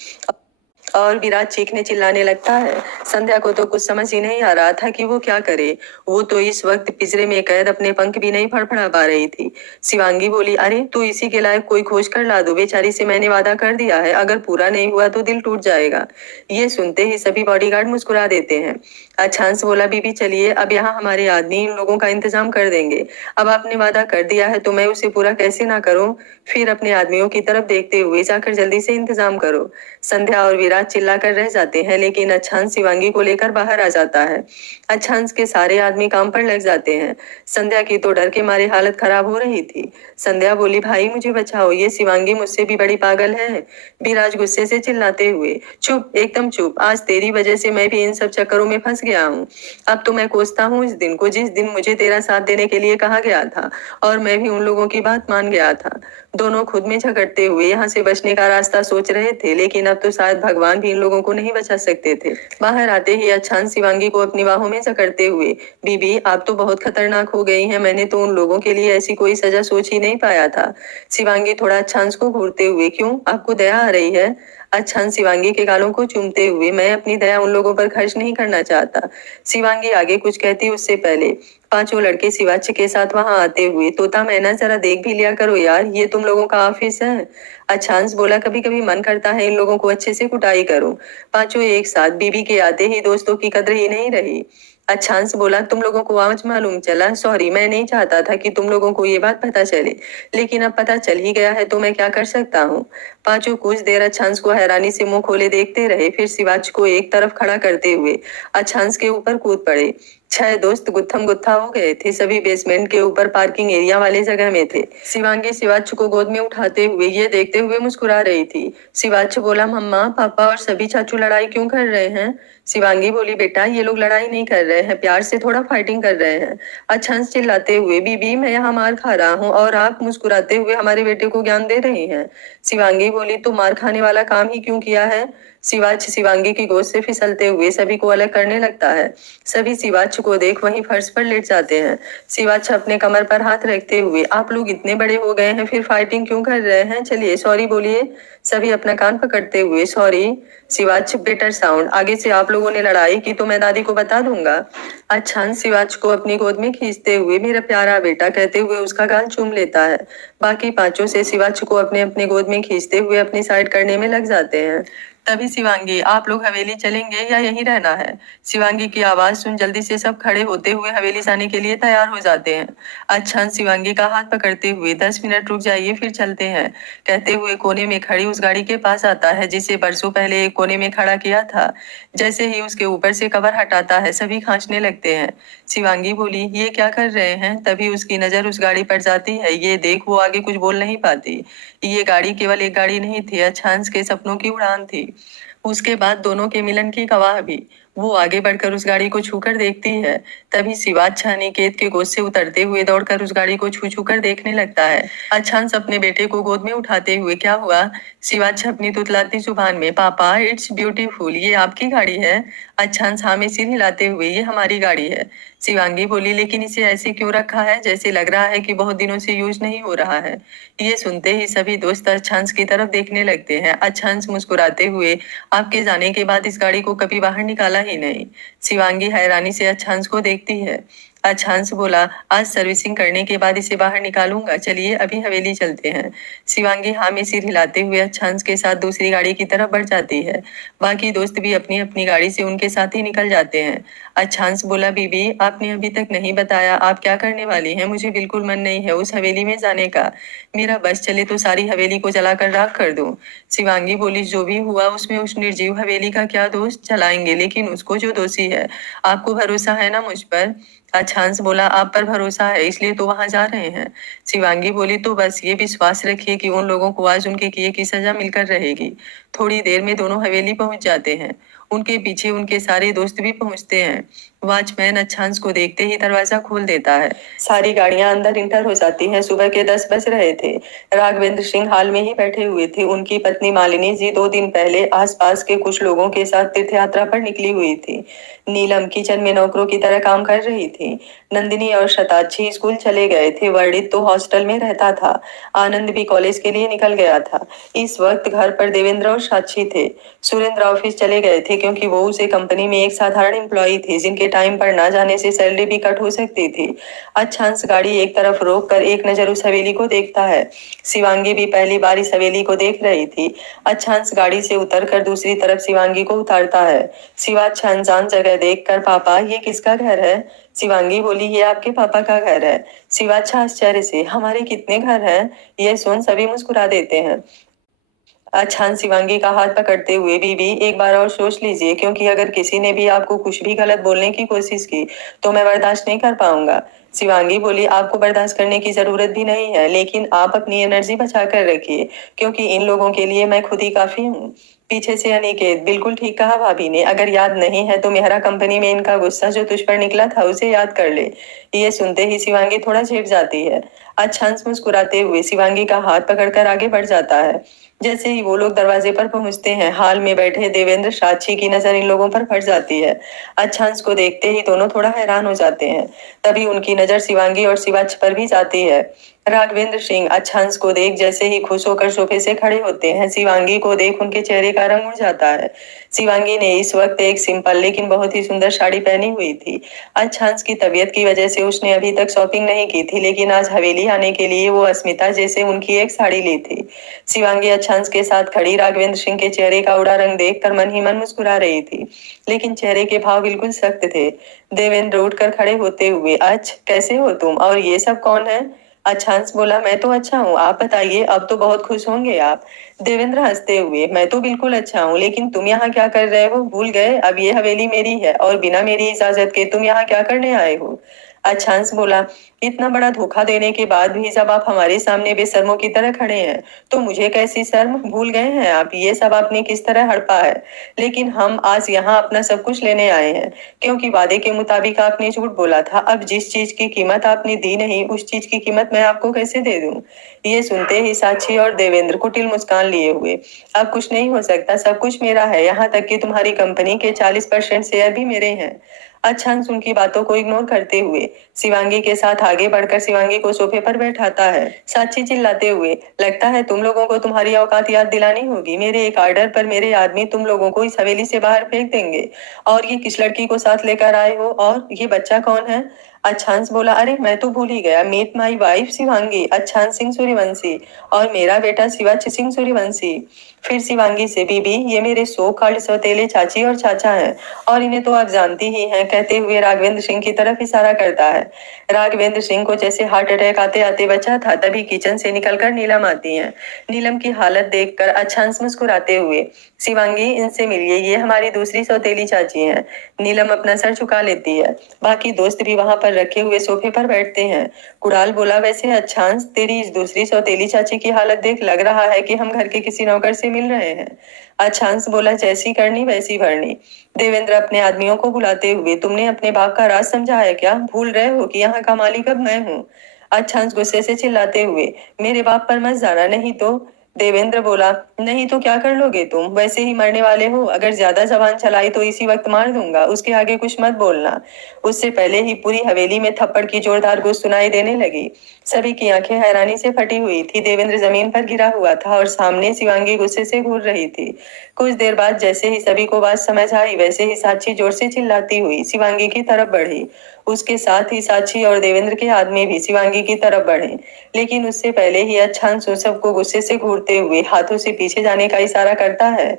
और विराज चीखने चिल्लाने लगता है। संध्या को तो कुछ समझ ही नहीं आ रहा था कि वो क्या करे। वो तो इस वक्त पिंजरे में कैद अपने पंख भी नहीं फड़फड़ा पा रही थी। शिवांगी बोली, अरे तू इसी के लायक कोई खोज कर ला दो, बेचारी से मैंने वादा कर दिया है, अगर पूरा नहीं हुआ तो दिल टूट जाएगा। ये सुनते ही सभी बॉडीगार्ड मुस्कुरा देते हैं। अच्छांश बोला, बीबी चलिए, अब यहाँ हमारे आदमी इन लोगों का इंतजाम कर देंगे। अब आपने वादा कर दिया है तो मैं उसे पूरा कैसे ना करूं। फिर अपने आदमियों की तरफ देखते हुए, जाकर जल्दी से इंतजाम करो। संध्या और विराज चिल्लाकर रह जाते हैं, लेकिन अच्छांश शिवांगी को लेकर बाहर आ जाता है। अच्छांश के सारे आदमी काम पर लग जाते हैं। संध्या की तो डर के मारे हालत खराब हो रही थी। संध्या बोली, भाई मुझे बचाओ, ये शिवांगी मुझसे भी बड़ी पागल है। विराज गुस्से से चिल्लाते हुए, चुप, एकदम चुप, आज तेरी वजह से मैं भी इन सब चक्करों में फंस गया हूँ। अब तो मैं कोसता हूँ इस दिन को, जिस दिन मुझे तेरा साथ देने के लिए कहा गया था और मैं भी उन लोगों की बात मान गया था। दोनों खुद में झगड़ते हुए यहाँ से बचने का रास्ता सोच रहे थे, लेकिन अब तो शायद भगवान भी इन लोगों को नहीं बचा सकते थे। बाहर आते ही अच्छांश शिवांगी को अपनी बाहों में जकड़ते हुए, बीबी आप तो बहुत खतरनाक हो गई हैं, मैंने तो उन लोगों के लिए ऐसी कोई सजा सोच ही नहीं पाया था। शिवांगी थोड़ा अच्छांश को घूरते हुए, क्यों, आपको दया आ रही है? अच्छांश शिवांगी के गालों को चूमते हुए, मैं अपनी दया उन लोगों पर खर्च नहीं करना चाहता। शिवांगी आगे कुछ कहती उससे पहले 5 लड़के शिवाच के साथ वहां आते हुए, तोता मैना जरा देख भी लिया करो यार, ये तुम लोगों का ऑफिस है। अच्छांश बोला, कभी कभी मन करता है इन लोगों को अच्छे से कुटाई करूं। 5 एक साथ, बीबी के आते ही दोस्तों की कदर ही नहीं रही। अच्छांश बोला, तुम लोगों को आज मालूम चला, सॉरी, मैं नहीं चाहता था कि तुम लोगों को ये बात पता चले, लेकिन अब पता चल ही गया है तो मैं क्या कर सकता हूँ। 5 कुछ देर अच्छांश को हैरानी से मुंह खोले देखते रहे, फिर शिवाच को एक तरफ खड़ा करते हुए अच्छांश के ऊपर कूद पड़े। 6 दोस्त गुत्थम गुत्था हो गए थे, सभी बेसमेंट के ऊपर पार्किंग एरिया वाले जगह में थे। शिवांगी शिवाच को गोद में उठाते हुए ये देखते हुए मुस्कुरा रही थी। शिवाच बोला, मम्मा पापा और सभी चाचू लड़ाई क्यों कर रहे हैं? शिवांगी बोली, बेटा ये लोग लड़ाई नहीं कर रहे हैं, प्यार से थोड़ा फाइटिंग कर रहे हैं। अच्छांश चिल्लाते हुए, बीबी मैं यहाँ मार खा रहा हूँ और आप मुस्कुराते हुए हमारे बेटे को ज्ञान दे रही हैं। शिवांगी बोली, तो मार खाने वाला काम ही क्यों किया है? शिवाच शिवांगी की गोद से फिसलते हुए सभी को अलग करने लगता है। सभी शिवाच को देख वहीं फर्श पर लेट जाते हैं। शिवाच अपने कमर पर हाथ रखते हुए, आप लोग इतने बड़े हो गए हैं, फिर फाइटिंग क्यों कर रहे हैं? चलिए सॉरी बोलिए। सभी अपना कान पकड़ते हुए, सॉरी। शिवाच बेटर साउंड, आगे से आप लोगों ने लड़ाई की तो मैं दादी को बता दूंगा। अच्छांश शिवाच को अपनी गोद में खींचते हुए, मेरा प्यारा बेटा कहते हुए उसका गाल चूम लेता है। बाकी 5 से शिवाच को अपने अपने गोद में खींचते हुए अपनी साइड करने में लग जाते हैं। तभी शिवांगी, आप लोग हवेली चलेंगे या यहीं रहना है? शिवांगी की आवाज सुन जल्दी से सब खड़े होते हुए हवेली जाने के लिए तैयार हो जाते हैं। अच्छा, शिवांगी का हाथ पकड़ते हुए 10 मिनट रुक जाइए फिर चलते हैं, कहते हुए कोने में खड़ी उस गाड़ी के पास आता है जिसे बरसों पहले एक कोने में खड़ा किया था। जैसे ही उसके ऊपर से कवर हटाता है सभी खांसने लगते हैं। शिवांगी बोली, ये क्या कर रहे हैं? तभी उसकी नजर उस गाड़ी पर जाती है। ये देख वो आगे कुछ बोल नहीं पाती। ये गाड़ी केवल एक गाड़ी नहीं थी, अच्छांश के सपनों की उड़ान थी। उसके बाद दोनों के मिलन की गवाह भी। वो आगे बढ़कर उस गाड़ी को छूकर देखती है। तभी शिवाच्छा अनिकेत के गोद से उतरते हुए दौड़कर उस गाड़ी को छू छू कर देखने लगता है। अच्छांश अपने बेटे को गोद में उठाते हुए, क्या हुआ? शिवाच्छा अपनी तुतलाती जुबान में, पापा इट्स ब्यूटीफुल, ये आपकी गाड़ी है? अच्छांश हाँ में सिर हिलाते हुए, ये हमारी गाड़ी है। शिवांगी बोली, लेकिन इसे ऐसे क्यों रखा है? जैसे लग रहा है कि बहुत दिनों से यूज नहीं हो रहा है। ये सुनते ही सभी दोस्त अच्छांश की तरफ देखने लगते हैं। अच्छांश मुस्कुराते हुए, आपके जाने के बाद इस गाड़ी को कभी बाहर निकाला ही नहीं। शिवांगी हैरानी से अच्छांश को देखती है। अच्छांश बोला, आज सर्विसिंग करने के बाद इसे बाहर निकालूंगा, चलिए अभी हवेली चलते हैं। शिवांगी हाँ में सिर हिलाते हुए अच्छांश के साथ दूसरी गाड़ी की तरफ बढ़ जाती है। बाकी दोस्त भी अपनी अपनी गाड़ी से उनके साथ ही निकल जाते हैं। अच्छांश बोला, बीबी आपने अभी तक नहीं बताया आप क्या करने वाली हैं? मुझे बिल्कुल मन नहीं है उस हवेली में जाने का। मेरा बस चले तो सारी हवेली को जलाकर राख कर दूं। शिवांगी बोली, जो भी हुआ उसमें उस निर्जीव हवेली का क्या दोष? जलाएंगे, लेकिन उसको जो दोषी है। आपको भरोसा है ना मुझ पर? अच्छांश बोला, आप पर भरोसा है इसलिए तो वहां जा रहे हैं। शिवांगी बोली, तो बस ये विश्वास रखिए कि उन लोगों को आज उनके किए की सजा मिलकर रहेगी। थोड़ी देर में दोनों हवेली पहुंच जाते हैं। उनके पीछे उनके सारे दोस्त भी पहुंचते हैं। वॉचमैन अच्छांश को देखते ही दरवाजा खोल देता है। सारी गाड़ियां अंदर इंटर हो जाती हैं। सुबह के 10 बज रहे थे। राघवेंद्र सिंह हाल में ही बैठे हुए थे। उनकी पत्नी मालिनी जी 2 दिन पहले आसपास के कुछ लोगों के साथ तीर्थ यात्रा पर निकली हुई थी। नीलम किचन में नौकरों की तरह काम कर रही थी। नंदिनी और शताक्षी स्कूल चले गए थे। वर्णित तो हॉस्टल में रहता था। आनंद भी कॉलेज के लिए निकल गया था। इस वक्त घर पर देवेंद्र और साक्षी थे। सुरेंद्र ऑफिस चले गए थे क्योंकि वो उसे कंपनी में एक साधारण एम्प्लॉय थे जिनके टाइम पर ना जाने से सैलरी भी कट हो सकती थी। अच्छांश गाड़ी एक तरफ रोक कर एक नजर उस हवेली को देखता है। शिवांगी भी पहली बार इस हवेली को देख रही थी। अच्छांश गाड़ी से उतरकर दूसरी तरफ शिवांगी को उतारता है। शिवाच्छा अनजान जगह देखकर, पापा ये किसका घर है? शिवांगी बोली, ये आपके पापा का घर है। शिवाच्छा आश्चर्य से, हमारे कितने घर हैं? यह सुन सभी मुस्कुरा देते हैं। अच्छांश शिवांगी का हाथ पकड़ते हुए, बीबी एक बार और सोच लीजिए, क्योंकि अगर किसी ने भी आपको कुछ भी गलत बोलने की कोशिश की तो मैं बर्दाश्त नहीं कर पाऊंगा। शिवांगी बोली, आपको बर्दाश्त करने की जरूरत भी नहीं है, लेकिन आप अपनी एनर्जी बचा कर रखिए, क्योंकि इन लोगों के लिए मैं खुद ही काफी हूँ। पीछे से अनिकेत, बिल्कुल ठीक कहा भाभी ने, अगर याद नहीं है तो मेहरा कंपनी में इनका गुस्सा जो तुझ पर निकला था उसे याद कर ले। ये सुनते ही शिवांगी थोड़ा झेप जाती है। अच्छांश मुस्कुराते हुए शिवांगी का हाथ पकड़कर आगे बढ़ जाता है। जैसे ही वो लोग दरवाजे पर पहुंचते हैं, हाल में बैठे देवेंद्र साक्षी की नजर इन लोगों पर पड़ जाती है। अच्छांश को देखते ही दोनों थोड़ा हैरान हो जाते हैं। तभी उनकी नजर शिवांगी और शिवाच पर भी जाती है। राघवेंद्र सिंह अच्छांश को देख जैसे ही खुश होकर सोफे से खड़े होते हैं, शिवांगी को देख उनके चेहरे का रंग उड़ जाता है। शिवांगी ने इस वक्त एक सिंपल लेकिन बहुत ही सुंदर साड़ी पहनी हुई थी। अच्छांश की तबीयत की वजह से उसने अभी तक शॉपिंग नहीं की थी, लेकिन आज हवेली आने के लिए वो अस्मिता जैसे उनकी एक साड़ी ली थी। शिवांगी अच्छांश के साथ खड़ी राघवेंद्र सिंह के चेहरे का उड़ा रंग देखकर मन ही मन मुस्कुरा रही थी, लेकिन चेहरे के भाव बिल्कुल सख्त थे। देवेंद्र उठकर खड़े होते हुए, कैसे हो तुम, और ये सब कौन है? अच्छांश बोला, मैं तो अच्छा हूँ, आप बताइए, अब तो बहुत खुश होंगे आप। देवेंद्र हंसते हुए, मैं तो बिल्कुल अच्छा हूँ, लेकिन तुम यहाँ क्या कर रहे हो? भूल गए अब ये हवेली मेरी है और बिना मेरी इजाजत के तुम यहाँ क्या करने आए हो? अच्छांश बोला, इतना बड़ा धोखा देने के बाद भी जब आप हमारे सामने बेशर्मों की तरह खड़े हैं तो मुझे कैसी शर्म? भूल गए हैं आप ये सब आपने किस तरह हड़पा है? लेकिन हम आज यहाँ अपना सब कुछ लेने आए हैं, क्योंकि वादे के मुताबिक आपने झूठ बोला था। अब जिस चीज की कीमत आपने दी नहीं उस चीज की कीमत मैं आपको कैसे दे दूं? ये सुनते ही साक्षी और देवेंद्र कुटिल मुस्कान लिए हुए, अब कुछ नहीं हो सकता, सब कुछ मेरा है, यहाँ तक कि तुम्हारी कंपनी के 40% शेयर भी मेरे हैं। अच्छांश उनकी बातों को इग्नोर करते हुए शिवांगी के साथ आगे बढ़कर शिवांगी को सोफे पर बैठाता है। साक्षी चिल्लाते हुए, लगता है तुम लोगों को तुम्हारी औकात याद दिलानी होगी। मेरे एक आर्डर पर मेरे आदमी तुम लोगों को इस हवेली से बाहर फेंक देंगे, और ये किस लड़की को साथ लेकर आए हो, और ये बच्चा कौन है? अच्छांश बोला, अरे मैं तो भूल ही गया, meet my wife Shivangi, Achhansh Singh Suryavanshi, और मेरा बेटा शिवाच सिंह सूर्यवंशी। फिर शिवांगी से, बीबी ये मेरे सो कॉल्ड सौतेले चाची और चाचा हैं, और इन्हें तो आप जानती ही हैं, कहते हुए राघवेंद्र सिंह की तरफ इशारा करता है। राघवेंद्र सिंह को जैसे हार्ट अटैक आते आते बचा था, तभी किचन से निकलकर नीलम आती है। नीलम की हालत देखकर अच्छांश मुस्कुराते हुए, शिवांगी इनसे मिलिए, ये हमारी दूसरी सौतेली चाची हैं। नीलम अपना सर झुका लेती है। बाकी दोस्त भी वहां पर रखे हुए सोफे पर बैठते हैं। कुणाल बोला, वैसे अच्छांश तेरी इस दूसरी सौतेली चाची की हालत देख लग रहा है कि हम घर के किसी नौकर से मिल रहे हैं। अच्छांश बोला, जैसी करनी वैसी भरनी। देवेंद्र अपने आदमियों को बुलाते हुए, तुमने अपने बाप का राज समझा है क्या? भूल रहे हो कि यहाँ का मालिक अब मैं हूँ। अच्छांश गुस्से से चिल्लाते हुए, मेरे बाप पर मत जाना, नहीं तो। देवेंद्र बोला, नहीं तो क्या कर लोगे तुम? वैसे ही मरने वाले हो, अगर ज्यादा जबान चलाई तो इसी वक्त मार दूंगा, उसके आगे कुछ मत बोलना। उससे पहले ही पूरी हवेली में थप्पड़ की जोरदार गूंज सुनाई देने लगी। सभी की आंखें हैरानी से फटी हुई थी। देवेंद्र जमीन पर गिरा हुआ था और सामने शिवांगी गुस्से से घूर रही थी। कुछ देर बाद जैसे ही सभी को बात समझ आई, वैसे ही साक्षी जोर से चिल्लाती हुई शिवांगी की तरफ बढ़ी। उसके साथ ही साक्षी और देवेंद्र के आदमी भी शिवांगी की तरफ बढ़े, लेकिन उससे पहले ही अच्छांश उन सबको गुस्से से घूरते हुए हाथों से पीछे जाने का इशारा करता है।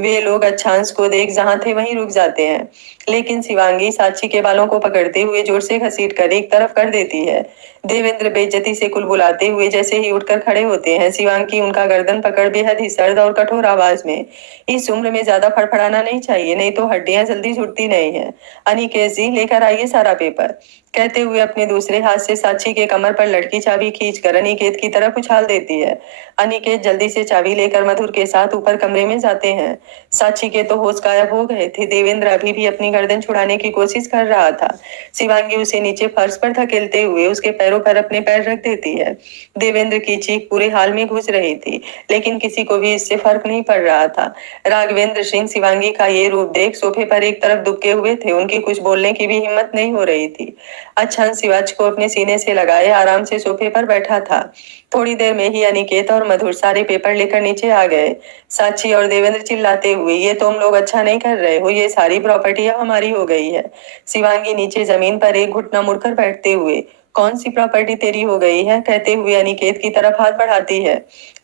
वे लोग अच्छांश को देख जहां थे वहीं रुक जाते हैं, लेकिन शिवांगी साक्षी के बालों को पकड़ते हुए जोर से घसीट कर एक तरफ कर देती है। देवेंद्र बेइज्जती से कुलबुलाते हुए जैसे ही उठकर खड़े होते हैं, शिवांगी उनका गर्दन पकड़ बेहद ही सर्द और कठोर आवाज में, इस उम्र में ज्यादा फड़फड़ाना नहीं चाहिए, नहीं तो हड्डियां जल्दी जुड़ती नहीं है। अनिकेत जी, लेकर आइए सारा पेपर, कहते हुए अपने दूसरे हाथ से साक्षी के कमर पर लटकी चाबी खींचकर अनिकेत की तरफ उछाल देती है। अनिकेत जल्दी से चाबी लेकर मधुर के साथ ऊपर कमरे में जाते हैं। साक्षी के तो होश गायब हो गए थे। देवेंद्र अभी भी अपनी गर्दन छुड़ाने की कोशिश कर रहा था। शिवांगी उसे नीचे फर्श पर धकेलते हुए उसके पैरों पर अपने पैर रख देती है। देवेंद्र की चीख पूरे हाल में गूंज रही थी, लेकिन किसी को भी इससे फर्क नहीं पड़ रहा था। राघवेंद्र सिंह शिवांगी का ये रूप देख सोफे पर एक तरफ दुबके हुए थे, उनकी कुछ बोलने की भी हिम्मत नहीं हो रही थी। अच्छा शिवाज को अपने सीने से लगाए आराम से सोफे पर बैठा था। थोड़ी देर में ही अनिकेत और मधुर सारे पेपर लेकर नीचे आ गए। साक्षी और देवेंद्र चिल्लाते हुए, ये तुम लोग अच्छा नहीं कर रहे हो, ये सारी प्रॉपर्टी अब हमारी हो गई है। शिवांगी नीचे जमीन पर एक घुटना मुड़कर बैठते हुए, कौन सी प्रॉपर्टी तेरी हो गई है, कहते हुए अनिकेत की तरफ हाथ बढ़ाती है।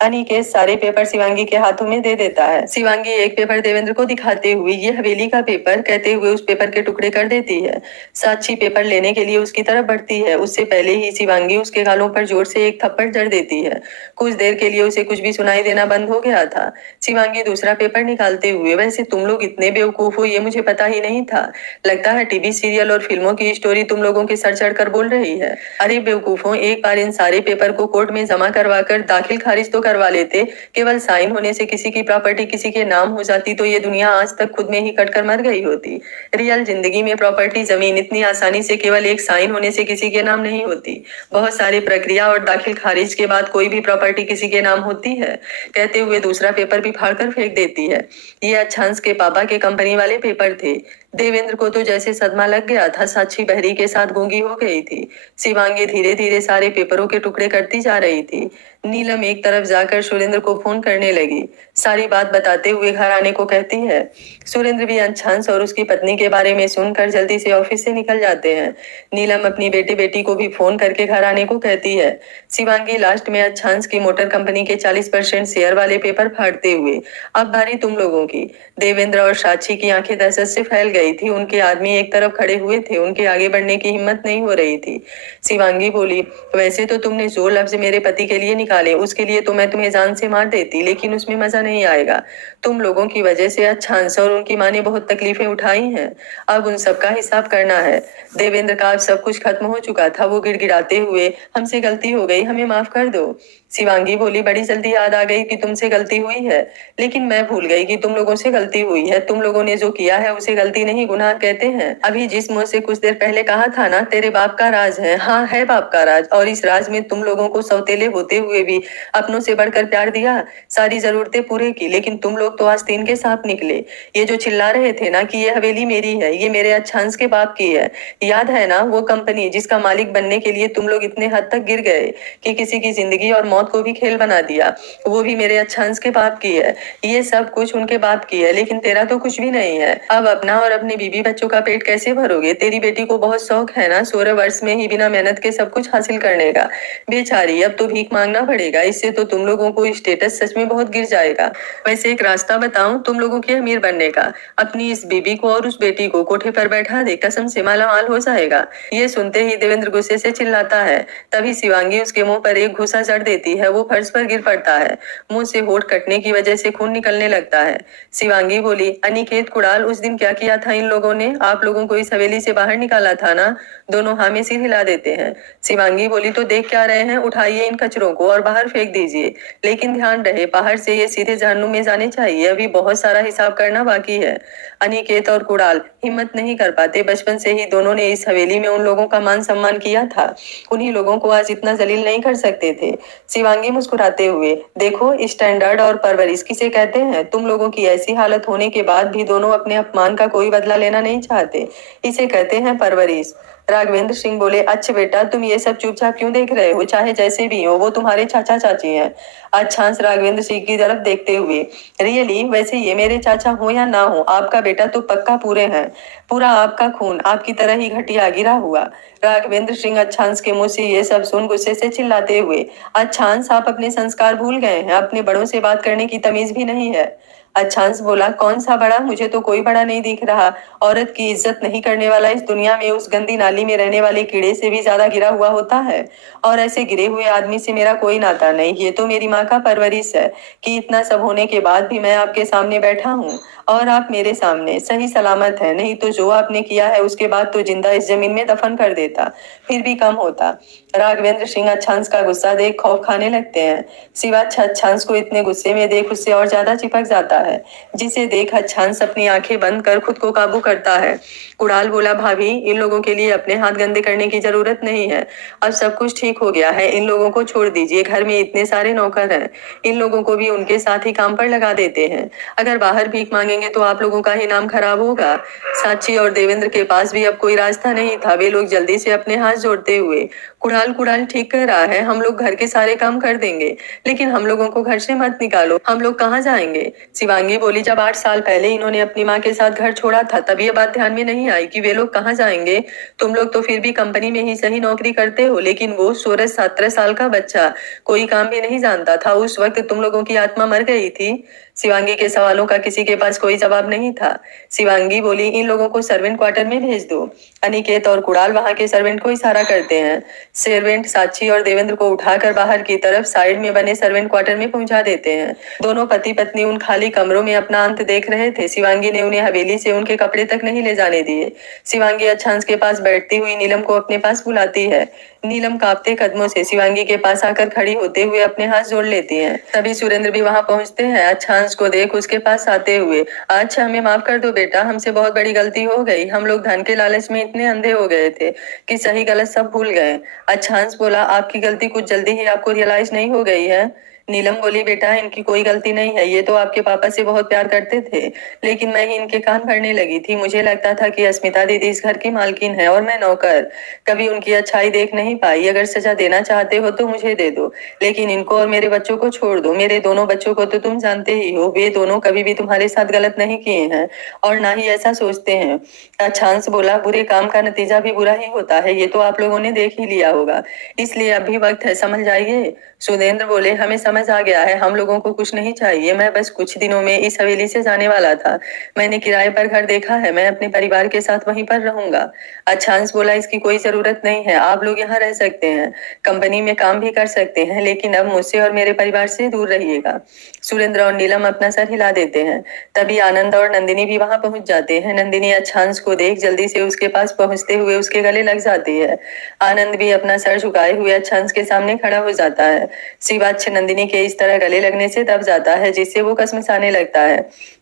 अनिकेत सारे पेपर शिवांगी के हाथों में दे देता है। शिवांगी एक पेपर देवेंद्र को दिखाते हुए, ये हवेली का पेपर, कहते हुए उस पेपर के टुकड़े कर देती है। साक्षी पेपर लेने के लिए उसकी तरफ बढ़ती है। उससे पहले ही शिवांगी उसके गालों पर जोर से एक थप्पड़ जड़ देती है। कुछ देर के लिए उसे कुछ भी सुनाई देना बंद हो गया था। शिवांगी दूसरा पेपर निकालते हुए, वैसे तुम लोग इतने बेवकूफ हो ये मुझे पता ही नहीं था। लगता है टीवी सीरियल और फिल्मों की स्टोरी तुम लोगों के सर चढ़कर बोल रही है। अरे बेवकूफों, एक बार इन सारे पेपर को कोर्ट में जमा करवा कर दाखिल खारिज तो करवा लेते। केवल साइन होने से किसी की प्रॉपर्टी किसी के नाम हो जाती तो ये दुनिया आज तक खुद में ही कटकर मर गई होती। रियल जिंदगी में प्रॉपर्टी जमीन इतनी आसानी से केवल एक साइन होने से किसी के नाम नहीं होती। बहुत सारी प्रक्रिया और दाखिल खारिज के बाद कोई भी प्रॉपर्टी किसी के नाम होती है। कहते हुए दूसरा पेपर भी फाड़कर फेंक देती है। ये अच्छांश के पापा के कंपनी वाले पेपर थे। देवेंद्र को तो जैसे सदमा लग गया था। साक्षी बहरी के साथ गूंगी हो गई थी। शिवांगी धीरे धीरे सारे पेपरों के टुकड़े करती जा रही थी। नीलम एक तरफ जाकर सुरेंद्र को फोन करने लगी। सारी बात बताते हुए घर आने को कहती है। सुरेंद्र भी अच्छांश और उसकी पत्नी के बारे में सुनकर जल्दी से ऑफिस से निकल जाते हैं। नीलम अपनी बेटी को भी फोन करके घर आने को कहती है। शिवांगी लास्ट में अच्छांश की मोटर कंपनी के 40% शेयर वाले पेपर फाड़ते हुए, अब बारी तुम लोगों की। देवेंद्र और साक्षी की आंखें दहशत से फैल गई थी। उनके आदमी एक तरफ खड़े हुए थे, उनके आगे बढ़ने की हिम्मत नहीं हो रही थी। शिवांगी बोली, वैसे तो तुमने जो लफ्ज मेरे पति के लिए निकाले उसके लिए तो मैं तुम्हें जान से मार देती, लेकिन उसमें मजा नहीं आएगा। तुम लोगों की वजह से अच्छांश और उनकी माँ ने बहुत तकलीफें उठाई हैं। अब उन सबका हिसाब करना है। देवेंद्र का अब सब कुछ खत्म हो चुका था। वो गिड़गिड़ाते हुए, हमसे गलती हो गई, हमें माफ कर दो। शिवांगी बोली, बड़ी जल्दी याद आ गई कि तुमसे गलती हुई है, लेकिन मैं भूल गई कि तुम लोगों से गलती हुई है। तुम लोगों ने जो किया है उसे गलती नहीं गुनाह कहते हैं। अभी जिस मुंह से कुछ देर पहले कहा था ना, तेरे बाप का राज है। हाँ, है बाप का राज, और इस राज में तुम लोगों को सौतेले होते हुए भी अपनों से बढ़कर प्यार दिया, सारी जरूरतें पूरे की, लेकिन तुम लोग तो आस्तीन के सांप निकले। ये जो चिल्ला रहे थे ना कि ये हवेली मेरी है, ये मेरे अच्छांश के बाप की है, याद है ना वो कंपनी जिसका मालिक बनने के लिए तुम लोग इतने हद तक गिर गए कि किसी की जिंदगी और मौत को भी खेल बना दिया, वो भी मेरे अच्छांश के बाप की है। ये सब कुछ उनके बाप की है, लेकिन तेरा तो कुछ भी नहीं है। अब अपना और अपनी बीवी बच्चों का पेट कैसे भरोगे? तेरी बेटी को बहुत शौक है ना 16 वर्ष में ही बिना मेहनत के सब कुछ हासिल करने का। बेचारी, अब तो भीख मांगना पड़ेगा। इससे तो तुम लोगों को स्टेटस सच में बहुत गिर जाएगा। वैसे एक रास्ता बताऊं तुम लोगों के अमीर बनने का? अपनी इस बीबी को और उस बेटी को कोठे पर बैठा दे, कसम से मालामाल हो जाएगा। ये सुनते ही देवेंद्र गुस्से से चिल्लाता है। तभी शिवांगी उसके मुंह पर एक घूसा जड़ देती है। वो फर्श पर गिर पड़ता है। मुंह से होठ कटने की वजह से खून निकलने लगता है। शिवांगी बोली, अनिकेत, कुणाल, उस दिन क्या किया था इन लोगों ने? आप लोगों को इस हवेली से बाहर निकाला था ना? दोनों हाँ में सिर हिला देते हैं। शिवांगी बोली, तो देख क्या रहे हैं? उठाइए इन कचरों को और बाहर फेंक दीजिए, लेकिन ध्यान रहे बाहर से ये सीधे जहन्नुम में जाने चाहिए। अभी बहुत सारा हिसाब करना बाकी है। अनिकेत और कुणाल हिम्मत नहीं कर पाते। बचपन से ही दोनों ने इस हवेली में उन लोगों का मान सम्मान किया था। उन्हीं लोगों को आज इतना जलील नहीं कर सकते थे। शिवांगी मुस्कुराते हुए, देखो स्टैंडर्ड और परवरिश किसे कहते हैं? तुम लोगों की ऐसी हालत होने के बाद भी दोनों अपने अपमान का कोई बदला लेना नहीं चाहते। इसे कहते हैं परवरिश। राघवेंद्र सिंह बोले, अच्छा बेटा, तुम ये सब चुपचाप क्यों देख रहे हो? चाहे जैसे भी हो, वो तुम्हारे चाचा चाची हैं। अच्छांश राघवेंद्र सिंह की तरफ देखते हुए, रियली? वैसे ये मेरे चाचा हो या ना हो, आपका बेटा तो पक्का पूरे हैं। पूरा आपका खून आपकी तरह ही घटिया गिरा हुआ। राघवेंद्र सिंह अच्छांश के मुंह से ये सब सुन गुस्से से चिल्लाते हुए, अच्छांश, आप अपने संस्कार भूल गए हैं। अपने बड़ों से बात करने की तमीज भी नहीं है। अच्छांश बोला, कौन सा बड़ा? मुझे तो कोई बड़ा नहीं दिख रहा। औरत की इज्जत नहीं करने वाला इस दुनिया में उस गंदी नाली में रहने वाले कीड़े से भी ज्यादा गिरा हुआ होता है। और ऐसे गिरे हुए आदमी से मेरा कोई नाता नहीं। ये तो मेरी माँ का परवरिश है कि इतना सब होने के बाद भी मैं आपके सामने बैठा हूँ और आप मेरे सामने सही सलामत है। नहीं तो जो आपने किया है उसके बाद तो जिंदा इस जमीन में दफन कर देता, फिर भी कम होता। राघवेंद्र सिंह अच्छांश का गुस्सा देख खौफ खाने लगते हैं। शिवाच अच्छांश को इतने गुस्से में देख उससे और ज्यादा चिपक जाता है, जिसे देख अच्छांश अपनी आंखें बंद कर खुद को काबू करता है। कुणाल बोला, भाभी, इन लोगों के लिए अपने हाथ गंदे करने की जरूरत नहीं है। अब सब कुछ ठीक हो गया है। इन लोगों को छोड़ दीजिए। घर में इतने सारे नौकर हैं, इन लोगों को भी उनके साथ ही काम पर लगा देते हैं। अगर बाहर भीख मांगेंगे तो आप लोगों का ही नाम खराब होगा। साची और देवेंद्र के पास भी अब कोई रास्ता नहीं था। वे लोग जल्दी से अपने हाथ जोड़ते हुए, कुणाल, कुणाल ठीक कह रहा है। हम लोग घर के सारे काम कर देंगे, लेकिन हम लोगों को घर से मत निकालो। हम लोग कहाँ जाएंगे? शिवांगी बोली, जब 8 साल पहले इन्होंने अपनी माँ के साथ घर छोड़ा था तब ये बात ध्यान में नहीं आई कि वे लोग कहाँ जाएंगे। तुम लोग तो फिर भी कंपनी में ही सही नौकरी करते हो, लेकिन वो 16-17 साल का बच्चा कोई काम भी नहीं जानता था। उस वक्त तुम लोगों की आत्मा मर गई थी। शिवांगी के सवालों का किसी के पास कोई जवाब नहीं था। शिवांगी बोली, इन लोगों को सर्वेंट क्वार्टर में भेज दो। अनिकेत और कुणाल वहां के सर्वेंट को इशारा करते हैं। सर्वेंट साक्षी और देवेंद्र को उठाकर बाहर की तरफ साइड में बने सर्वेंट क्वार्टर में पहुंचा देते हैं। दोनों पति पत्नी उन खाली कमरों में अपना अंत देख रहे थे। शिवांगी ने उन्हें हवेली से उनके कपड़े तक नहीं ले जाने दिए। शिवांगी अच्छांश के पास बैठती हुई नीलम को अपने पास बुलाती है। नीलम कांपते कदमों से शिवांगी के पास आकर खड़ी होते हुए अपने हाथ जोड़ लेती है। तभी सुरेंद्र भी वहां पहुंचते हैं। अच्छांश को देख उसके पास आते हुए, अच्छा, हमें माफ कर दो बेटा, हमसे बहुत बड़ी गलती हो गई। हम लोग धन के लालच में इतने अंधे हो गए थे कि सही गलत सब भूल गए। अच्छांश बोला, आपकी गलती कुछ जल्दी ही आपको रियलाइज नहीं हो गई है? नीलम बोली, बेटा, इनकी कोई गलती नहीं है। ये तो आपके पापा से बहुत प्यार करते थे, लेकिन मैं ही इनके कान भरने लगी थी। मुझे लगता था कि अस्मिता दीदी इस घर की मालकिन है और मैं नौकर। कभी उनकी अच्छाई देख नहीं पाई। अगर सजा देना चाहते हो तो मुझे दे दो, लेकिन इनको और मेरे बच्चों को छोड़ दो। मेरे दोनों बच्चों को तो तुम जानते ही हो, वे दोनों कभी भी तुम्हारे साथ गलत नहीं किए हैं और ना ही ऐसा सोचते हैं। अच्छांश बोला, बुरे काम का नतीजा भी बुरा ही होता है, ये तो आप लोगों ने देख ही लिया होगा, इसलिए अभी वक्त है, समझ जाइए। सुरेंद्र बोले, हमें समझ आ गया है, हम लोगों को कुछ नहीं चाहिए। मैं बस कुछ दिनों में इस हवेली से जाने वाला था। मैंने किराए पर घर देखा है, मैं अपने परिवार के साथ वहीं पर रहूंगा। अच्छांश बोला, इसकी कोई जरूरत नहीं है, आप लोग यहाँ रह सकते हैं, कंपनी में काम भी कर सकते हैं, लेकिन अब मुझसे और मेरे परिवार से दूर रहिएगा। सुरेंद्र और नीलम अपना सर हिला देते हैं। तभी आनंद और नंदिनी भी वहां पहुंच जाते हैं। नंदिनी अच्छांश को देख जल्दी से उसके पास पहुंचते हुए उसके गले लग जाती है। आनंद भी अपना सर झुकाए हुए अच्छांश के सामने खड़ा हो जाता है। शिवाच्छ नंदिनी के इस तरह गले लगने से दब जाता है, जिससे वो कसमसाने लगता है।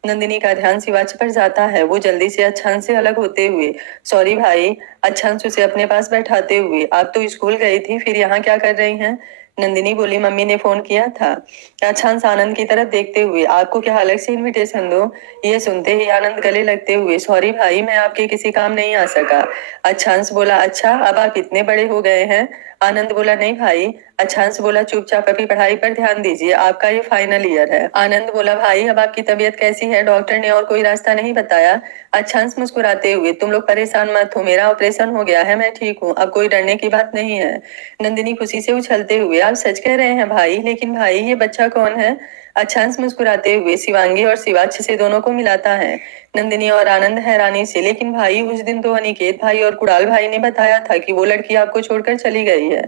नंदिनी का ध्यान शिवाच्छ पर जाता है। वो जल्दी से अच्छांश से अलग होते हुए, सॉरी भाई, अच्छांश उसे अपने पास बैठाते हुए, आप तो स्कूल गई थी, फिर यहाँ क्या कर रही हैं? नंदिनी बोली, मम्मी ने फोन किया था। अच्छांश आनंद की तरफ देखते हुए, आपको क्या अलग से इनविटेशन दो? ये सुनते ही आनंद गले लगते हुए, सॉरी भाई, मैं आपके किसी काम नहीं आ सका। अच्छांश बोला, अच्छा, अब आप इतने बड़े हो गए हैं? आनंद बोला, नहीं भाई, अच्छांश बोला चुपचाप अपनी पढ़ाई पर ध्यान दीजिए, आपका ये फाइनल ईयर है। आनंद बोला भाई अब आपकी तबीयत कैसी है, डॉक्टर ने और कोई रास्ता नहीं बताया। अच्छांश मुस्कुराते हुए तुम लोग परेशान मत हो, मेरा ऑपरेशन हो गया है, मैं ठीक हूँ, अब कोई डरने की बात नहीं है। नंदिनी खुशी से उछलते हुए आप सच कह रहे हैं भाई, लेकिन भाई ये बच्चा कौन है? अच्छांश मुस्कुराते हुए शिवांगी और शिवाच्छ से दोनों को मिलाता है। नंदिनी और आनंद हैरानी से, लेकिन भाई उस दिन तो अनिकेत भाई और कुणाल भाई ने बताया था कि वो लड़की आपको छोड़कर चली गई है।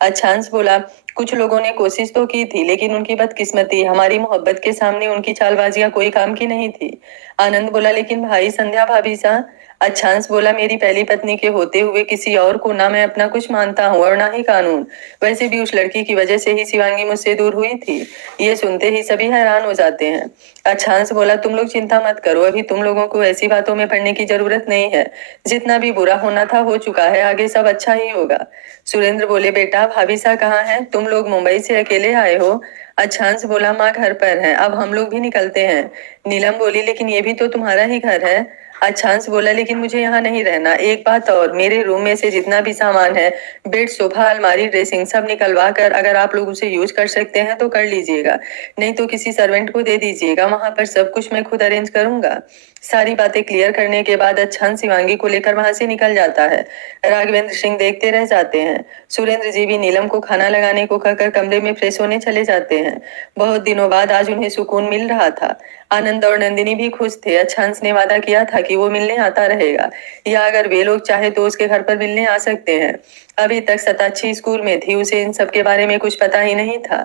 अच्छांश बोला कुछ लोगों ने कोशिश तो की थी, लेकिन उनकी बदकिस्मती, हमारी मोहब्बत के सामने उनकी चालबाजियां कोई काम की नहीं थी। आनंद बोला लेकिन भाई संध्या भाभी सा। अच्छांश बोला मेरी पहली पत्नी के होते हुए किसी और को ना मैं अपना कुछ मानता हूँ और ना ही कानून। वैसे भी उस लड़की की वजह से ही शिवांगी मुझसे दूर हुई थी। ये सुनते ही सभी हैरान हो जाते हैं। अच्छांश बोला तुम लोग चिंता मत करो, अभी तुम लोगों को ऐसी बातों में पड़ने की जरूरत नहीं है। जितना भी बुरा होना था हो चुका है, आगे सब अच्छा ही होगा। सुरेंद्र बोले बेटा भाभी सा कहाँ है, तुम लोग मुंबई से अकेले आए हो? अच्छांश बोला माँ घर पर है, अब हम लोग भी निकलते हैं। नीलम बोली लेकिन ये भी तो तुम्हारा ही घर है। अच्छांश बोला लेकिन मुझे यहाँ नहीं रहना। एक बात और, मेरे रूम में से जितना भी सामान है, बेड सोफा अलमारी ड्रेसिंग सब निकलवा कर अगर आप लोग उसे यूज कर सकते हैं तो कर लीजिएगा, नहीं तो किसी सर्वेंट को दे दीजिएगा, वहां पर सब कुछ मैं खुद अरेंज करूंगा। सारी बातें क्लियर करने के बाद अच्छांश शिवांगी को लेकर वहां से निकल जाता है। राघवेंद्र सिंह देखते रह जाते हैं। सुरेंद्र जी भी नीलम को खाना लगाने को कहकर कमरे में फ्रेश होने चले जाते हैं। बहुत दिनों बाद आज उन्हें सुकून मिल रहा था। आनंद और नंदिनी भी खुश थे। अच्छांश ने वादा किया था कि वो मिलने आता रहेगा, या अगर वे लोग चाहे तो उसके घर पर मिलने आ सकते हैं। अभी तक सताक्षी स्कूल में थी, उसे इन सब के बारे में कुछ पता ही नहीं था।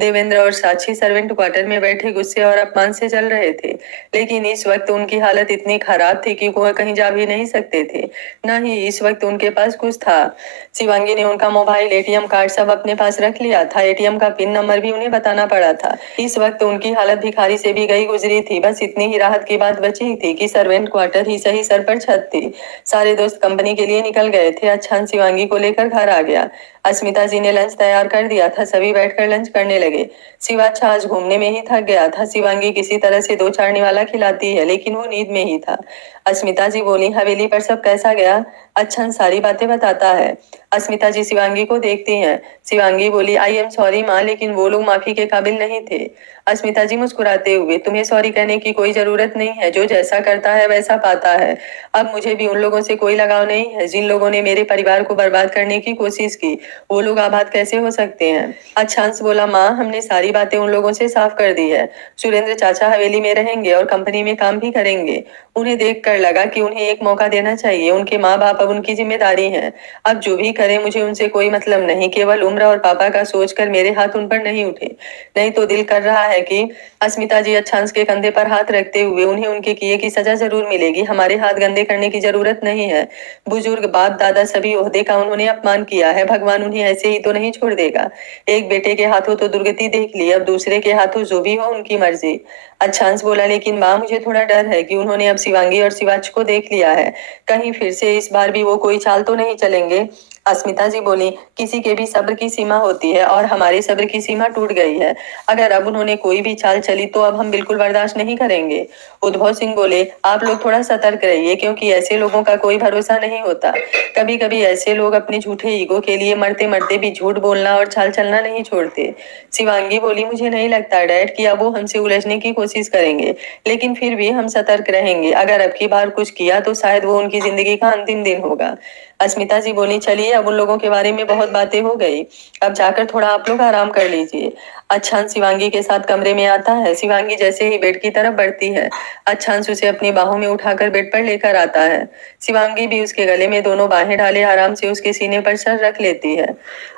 देवेंद्र और साक्षी सर्वेंट क्वार्टर में बैठे गुस्से और अपमान से जल रहे थे, लेकिन इस वक्त उनकी हालत इतनी खराब थी कि वह कहीं जा भी नहीं सकते थे, न ही इस वक्त उनके पास कुछ था। शिवांगी ने उनका मोबाइल एटीएम कार्ड सब अपने पास रख लिया था, एटीएम का पिन नंबर भी उन्हें बताना पड़ा था। इस वक्त उनकी हालत भिखारी से भी गई गुजरी थी। बस इतनी ही राहत की बात बची थी कि सर्वेंट क्वार्टर ही सही, सर पर छत थी। सारे दोस्त कंपनी के लिए निकल गए थे। अच्छांश शिवांगी को लेकर घर आ गया। अस्मिता जी ने लंच तैयार कर दिया था, सभी बैठकर लंच करने लगे। शिवाच्छा आज घूमने में ही थक गया था। शिवांगी किसी तरह से दो चार निवाला खिलाती है, लेकिन वो नींद में ही था। अस्मिता जी बोली हवेली पर सब कैसा गया? अच्छा सारी बातें बताता है। अस्मिता जी शिवांगी को देखती हैं। शिवांगी बोली आई एम सॉरी माँ, लेकिन वो लोग माफी के काबिल नहीं थे। अस्मिता जी मुस्कुराते हुए तुम्हें सॉरी कहने की कोई जरूरत नहीं है, जो जैसा करता है वैसा पाता है। अब मुझे भी उन लोगों से कोई लगाव नहीं है जिन लोगों ने मेरे परिवार को बर्बाद करने की कोशिश की। वो लोग आबाद कैसे हो सकते हैं? अच्छांश बोला माँ हमने सारी बातें उन लोगों से साफ कर दी है। सुरेंद्र चाचा हवेली में रहेंगे और कंपनी में काम भी करेंगे। उन्हें देखकर लगा कि उन्हें एक मौका देना चाहिए। उनके माँ बाप अब उनकी जिम्मेदारी है। अब जो भी करे मुझे उनसे कोई मतलब नहीं, केवल उम्र और पापा का सोचकर मेरे हाथ उन पर नहीं उठे। नहीं तो दिल कर रहा है कि अस्मिता जी अच्छांश के कंधे पर हाथ रखते हुए उन्हें उनके किए की सजा जरूर मिलेगी, हमारे हाथ गंदे करने की जरूरत नहीं है। बुजुर्ग बाप दादा सभी ओहदे का उन्होंने अपमान किया है, भगवान उन्हें ऐसे ही तो नहीं छोड़ देगा। एक बेटे के हाथों तो दुर्गति देख ली, अब दूसरे के हाथों जो भी हो उनकी मर्जी। अच्छांश बोला लेकिन माँ मुझे थोड़ा डर है कि उन्होंने अब शिवांगी और शिवाच को देख लिया है, कहीं फिर से इस बार भी वो कोई चाल तो नहीं चलेंगे। अस्मिता जी बोली किसी के भी सब्र की सीमा होती है और हमारे सब्र की सीमा टूट गई है। अगर अब उन्होंने कोई भी चाल चली तो अब हम बिल्कुल बर्दाश्त नहीं करेंगे। उद्भव सिंह बोले आप लोग थोड़ा सतर्क रहिए, क्योंकि ऐसे लोगों का कोई भरोसा नहीं होता। कभी कभी ऐसे लोग अपने झूठे ईगो के लिए मरते मरते भी झूठ बोलना और चाल चलना नहीं छोड़ते। शिवांगी बोली मुझे नहीं लगता डैड कि अब वो हमसे उलझने की कोशिश करेंगे, लेकिन फिर भी हम सतर्क रहेंगे। अगर अब की बार कुछ किया तो शायद वो उनकी जिंदगी का अंतिम दिन होगा। अस्मिता जी बोली चलिए अब उन लोगों के बारे में बहुत बातें हो गई, अब जाकर थोड़ा आप लोग आराम कर लीजिए। अच्छांश शिवांगी के साथ कमरे में आता है। शिवांगी जैसे ही बेड की तरफ बढ़ती है, अच्छांश उसे अपनी बाहों में उठाकर बेड पर लेकर आता है। शिवांगी भी उसके गले में दोनों बाहें डाले आराम से उसके सीने पर सर रख लेती है।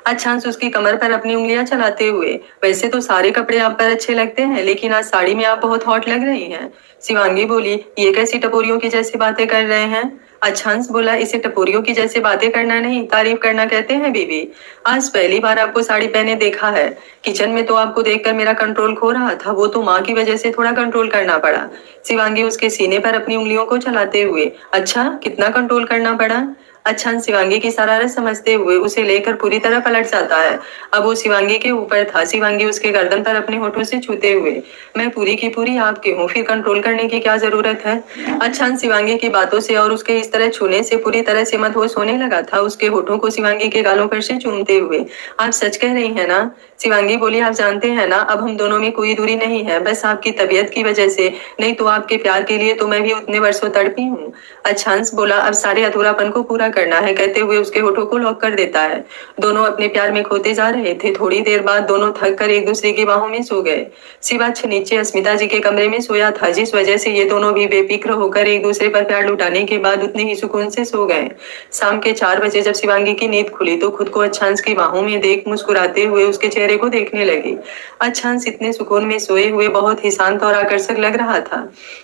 अच्छांश उसकी कमर पर अपनी उंगलियां चलाते हुए वैसे तो सारे कपड़े आप पर अच्छे लगते हैं, लेकिन आज साड़ी में आप बहुत हॉट लग रही हैं। शिवांगी बोली ये कैसी टपोरियों की जैसी बातें कर रहे हैं? अच्छांश बोला इसे टपोरियों की जैसे बातें करना नहीं, तारीफ करना कहते हैं बीवी। आज पहली बार आपको साड़ी पहने देखा है। किचन में तो आपको देखकर मेरा कंट्रोल खो रहा था, वो तो माँ की वजह से थोड़ा कंट्रोल करना पड़ा। शिवांगी उसके सीने पर अपनी उंगलियों को चलाते हुए अच्छा कितना कंट्रोल करना पड़ा? अच्छा शिवांगी की शरारत समझते हुए उसे लेकर पूरी तरह पलट जाता है। अब वो शिवांगी के ऊपर था। शिवांगी उसके गर्दन पर अपने होठों से छूते हुए, मैं पूरी की पूरी आपकी हूँ, फिर कंट्रोल करने की क्या जरूरत है। अच्छा शिवांगी की बातों से और उसके इस तरह छूने से पूरी तरह से मदहोश होने लगा था। उसके होठों को शिवांगी के गालों पर से चूमते हुए, आप सच कह रही हैं ना। शिवांगी बोली, आप जानते हैं ना अब हम दोनों में कोई दूरी नहीं है, बस आपकी तबीयत की वजह से, नहीं तो आपके प्यार के लिए तो मैं भी उतने वर्षों तड़पी हूँ। अच्छांश बोला, अब सारे अधूरापन को पूरा करना है, कहते हुए उसके होठों को लॉक कर देता है। दोनों अपने प्यार में खोते जा रहे थे। थोड़ी देर बाद दोनों थक कर एक दूसरे की बाहों में सो गए। शिवाच नीचे अस्मिता जी के कमरे में सोया था, जिस वजह से ये दोनों भी बेफिक्र होकर एक दूसरे पर प्यार लुटाने के बाद उतने ही सुकून से सो गए। शाम के 4 बजे जब शिवांगी की नींद खुली तो खुद को अच्छांश की बाहों में देख मुस्कुराते हुए उसके चेहरे को देखने लगी। अच्छांश इतने सुकून में सोए हुए बहुत ही शांत और आकर्षक लग रहा था।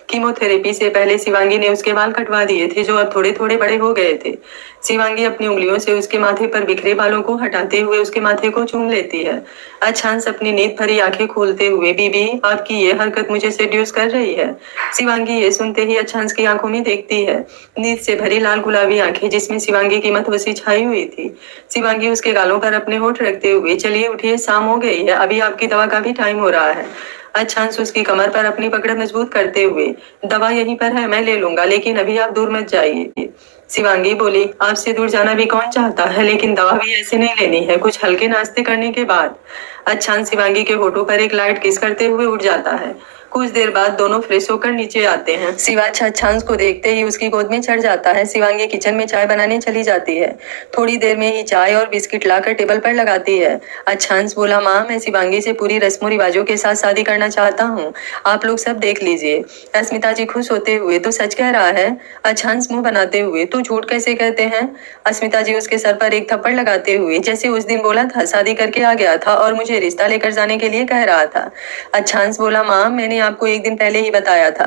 कीमोथेरेपी से पहले शिवांगी ने उसके बाल कटवा दिए थे, जो अब थोड़े थोड़े बड़े हो गए थे। शिवांगी अपनी उंगलियों से उसके माथे पर बिखरे बालों को हटाते हुए उसके माथे को चूम लेती है। अच्छांश अपनी नींद भरी आंखें खोलते हुए, बीबी आपकी ये हरकत मुझे सेड्यूस कर रही है। शिवांगी ये सुनते ही अच्छांश की आंखों में देखती है, नींद से भरी लाल गुलाबी आंखें जिसमें शिवांगी की मतवसी छाई हुई थी। शिवांगी उसके गालों पर अपने होठ रखते हुए, चलिए उठिए, शाम हो गई है, अभी आपकी दवा का भी टाइम हो रहा है। अच्छांश उसकी कमर पर अपनी पकड़ मजबूत करते हुए, दवा यहीं पर है, मैं ले लूंगा, लेकिन अभी आप दूर मत जाइए। शिवांगी बोली, आपसे दूर जाना भी कौन चाहता है, लेकिन दवा भी ऐसे नहीं लेनी है, कुछ हल्के नाश्ते करने के बाद। अच्छांश शिवांगी के होठों पर एक लाइट किस करते हुए उठ जाता है। कुछ देर बाद दोनों फ्रेश होकर नीचे आते हैं। शिवाच अच्छांश को देखते ही उसकी गोद में चढ़ जाता है। शिवांगी किचन में चाय बनाने चली जाती है। थोड़ी देर में ही चाय और बिस्किट लाकर टेबल पर लगाती है। अच्छांश बोला, माँ मैं शिवांगी से पूरी रस्मों रिवाजों के साथ शादी करना चाहता हूँ, आप लोग सब देख लीजिए। अस्मिता जी खुश होते हुए, तो सच कह रहा है। अच्छांश मुंह बनाते हुए, तो झूठ कैसे कहते हैं। अस्मिता जी उसके सर पर एक थप्पड़ लगाते हुए, जैसे उस दिन बोला था शादी करके आ गया था और मुझे रिश्ता लेकर जाने के लिए कह रहा था। अच्छांश बोला, माँ मैंने आपको एक दिन पहले ही बताया था।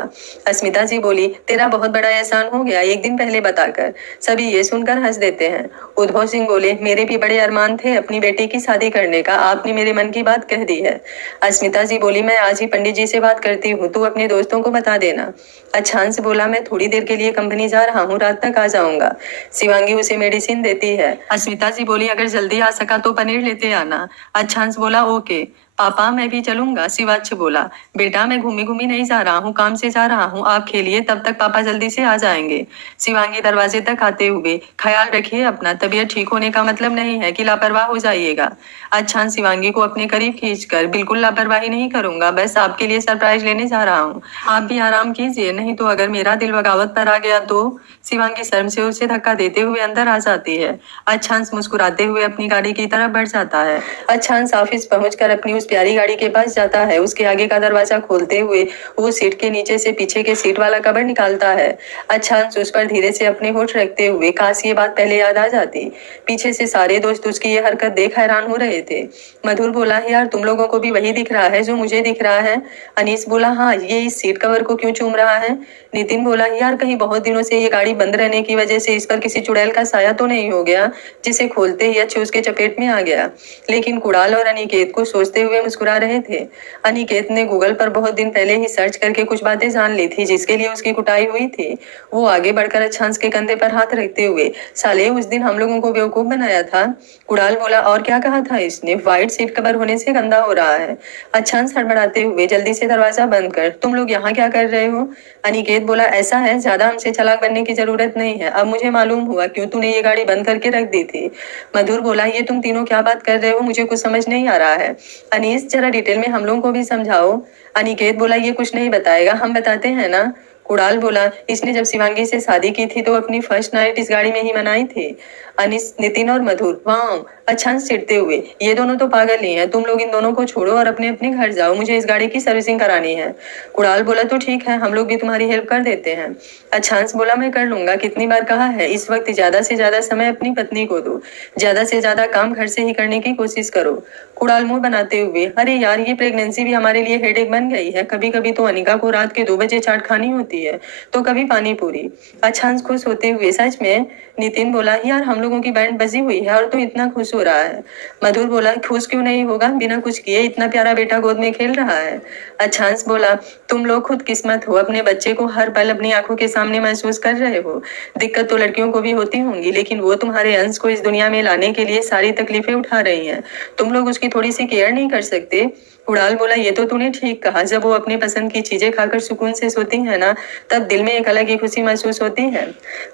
अस्मिता जी बोली, तेरा बहुत बड़ा एहसान हो गया एक दिन पहले बताकर। सभी ये सुनकर हंस देते हैं। उद्भव सिंह बोले, मेरे भी बड़े अरमान थे अपनी बेटी की शादी करने का, आपने मेरे मन की बात कह दी है। अस्मिता जी बोली, मैं आज ही पंडित जी से बात करती हूँ, तू अपने दोस्तों को बता देना। अच्छांश बोला, मैं थोड़ी देर के लिए कंपनी जा रहा हूँ, रात तक आ जाऊंगा। शिवांगी उसे मेडिसिन देती है। अस्मिता जी बोली, अगर जल्दी आ सका तो पनीर लेते आना। अच्छांश बोला, ओके पापा मैं भी चलूंगा। शिवाच बोला, बेटा मैं घूमी घूमी नहीं जा रहा हूँ, काम से जा रहा हूँ, आप खेलिए, तब तक पापा जल्दी से आ जाएंगे। शिवांगी दरवाजे तक आते हुए, ख्याल रखिए अपना, तबीयत ठीक होने का मतलब नहीं है कि लापरवाह हो जाइएगा। अच्छा शिवांगी को अपने करीब खींचकर, बिल्कुल लापरवाही नहीं करूंगा, बस आपके लिए सरप्राइज लेने जा रहा हूँ, आप भी आराम कीजिए, नहीं तो अगर मेरा दिल बगावत पर आ गया तो। शिवांगी शर्म से उसे धक्का देते हुए अंदर आ जाती है। अच्छांश मुस्कुराते हुए अपनी गाड़ी की तरफ बढ़ जाता है। अच्छांश ऑफिस पहुंचकर अपनी उस प्यारी गाड़ी के पास जाता है। उसके आगे का दरवाजा खोलते हुए वो सीट के नीचे से पीछे के सीट वाला कवर निकालता है। अच्छांश उस पर धीरे से अपने होठ रखते हुए, काश ये बात पहले याद आ जाती। पीछे से सारे दोस्त उसकी ये हरकत देख हैरान हो रहे थे। मधुर बोला, यार तुम लोगों को भी वही दिख रहा है जो मुझे दिख रहा है। अनीस बोला, हाँ ये इस सीट कवर को क्यों चूम रहा है। नितिन बोला, यार कहीं बहुत दिनों से ये गाड़ी बंद रहने की वजह से इस पर किसी चुड़ैल का साया तो नहीं हो गया, जिसे खोलते ही अच्छे उसके चपेट में आ गया। लेकिन कुणाल और अनिकेत को सोचते हुए मुस्कुरा रहे थे। अनिकेत ने गूगल पर बहुत दिन पहले ही सर्च करके कुछ बातें जान ली थी, जिसके लिए उसकी कुटाई हुई थी। वो आगे बढ़कर अच्छांश के कंधे पर हाथ रखते हुए, साले उस दिन हम लोगों को बेवकूफ बनाया था। कुणाल बोला, और क्या कहा था इसने, व्हाइट सीट कवर होने से गंदा हो रहा है। अच्छांश हड़बड़ाते हुए, जल्दी से दरवाजा बंद कर, तुम लोग यहाँ क्या कर रहे हो। अनिकेत बोला, ऐसा है, ज्यादा हमसे चालाक बनने की जरूरत नहीं है, अब मुझे मालूम हुआ क्यों तूने ये गाड़ी बंद करके रख दी थी। मधुर बोला, ये तुम तीनों क्या बात कर रहे हो, मुझे कुछ समझ नहीं आ रहा है। अनीस जरा डिटेल में हम लोगों को भी समझाओ। अनिकेत बोला, ये कुछ नहीं बताएगा, हम बताते हैं ना। कुणाल बोला, इसने जब शिवांगी से शादी की थी तो अपनी फर्स्ट नाइट इस गाड़ी में ही मनाई थी। अनिस, नितिन और मधुर, वाह। अच्छांश चिढ़ते हुए, ये दोनों तो पागल ही हैं, तुम लोग इन दोनों को छोड़ो और अपने अपने घर जाओ, मुझे इस गाड़ी की सर्विसिंग करानी है। कुणाल बोला, तो ठीक है, हम लोग भी तुम्हारी हेल्प कर देते हैं। अच्छांश बोला, मैं कर लूंगा, कितनी बार कहा है, इस वक्त ज्यादा से ज्यादा समय अपनी पत्नी को दो, ज्यादा से ज्यादा काम घर से ही करने की कोशिश करो। कुणाल मुंह बनाते हुए, अरे यार ये प्रेगनेंसी भी हमारे लिए हेडेक बन गई है, कभी कभी तो अनिका को रात के 2 बजे चाट खानी होती है, तो कभी पानी पूरी। अच्छांश खुश होते हुए, सच में। नितिन बोला, यार हम लोगों की बैंड बजी हुई है और तुम इतना खुश हो हो रहा है। मधुर बोला, खुश क्यों नहीं होगा, बिना कुछ किए इतना प्यारा बेटा गोद में खेल रहा है। अच्छांश बोला, तुम लोग खुद किस्मत हो, अपने बच्चे को हर पल अपनी आंखों के सामने महसूस कर रहे हो। दिक्कत तो लड़कियों को भी होती होंगी, लेकिन वो तुम्हारे अंश को इस दुनिया में लाने के लिए सारी तकलीफें उठा रही हैं। तुम लोग उसकी थोड़ी सी केयर नहीं कर सकते। उड़ाल बोला, ये तो तूने ठीक कहा, जब वो अपनी पसंद की चीजें खाकर सुकून से सोती है ना, तब दिल में एक अलग ही खुशी महसूस होती है।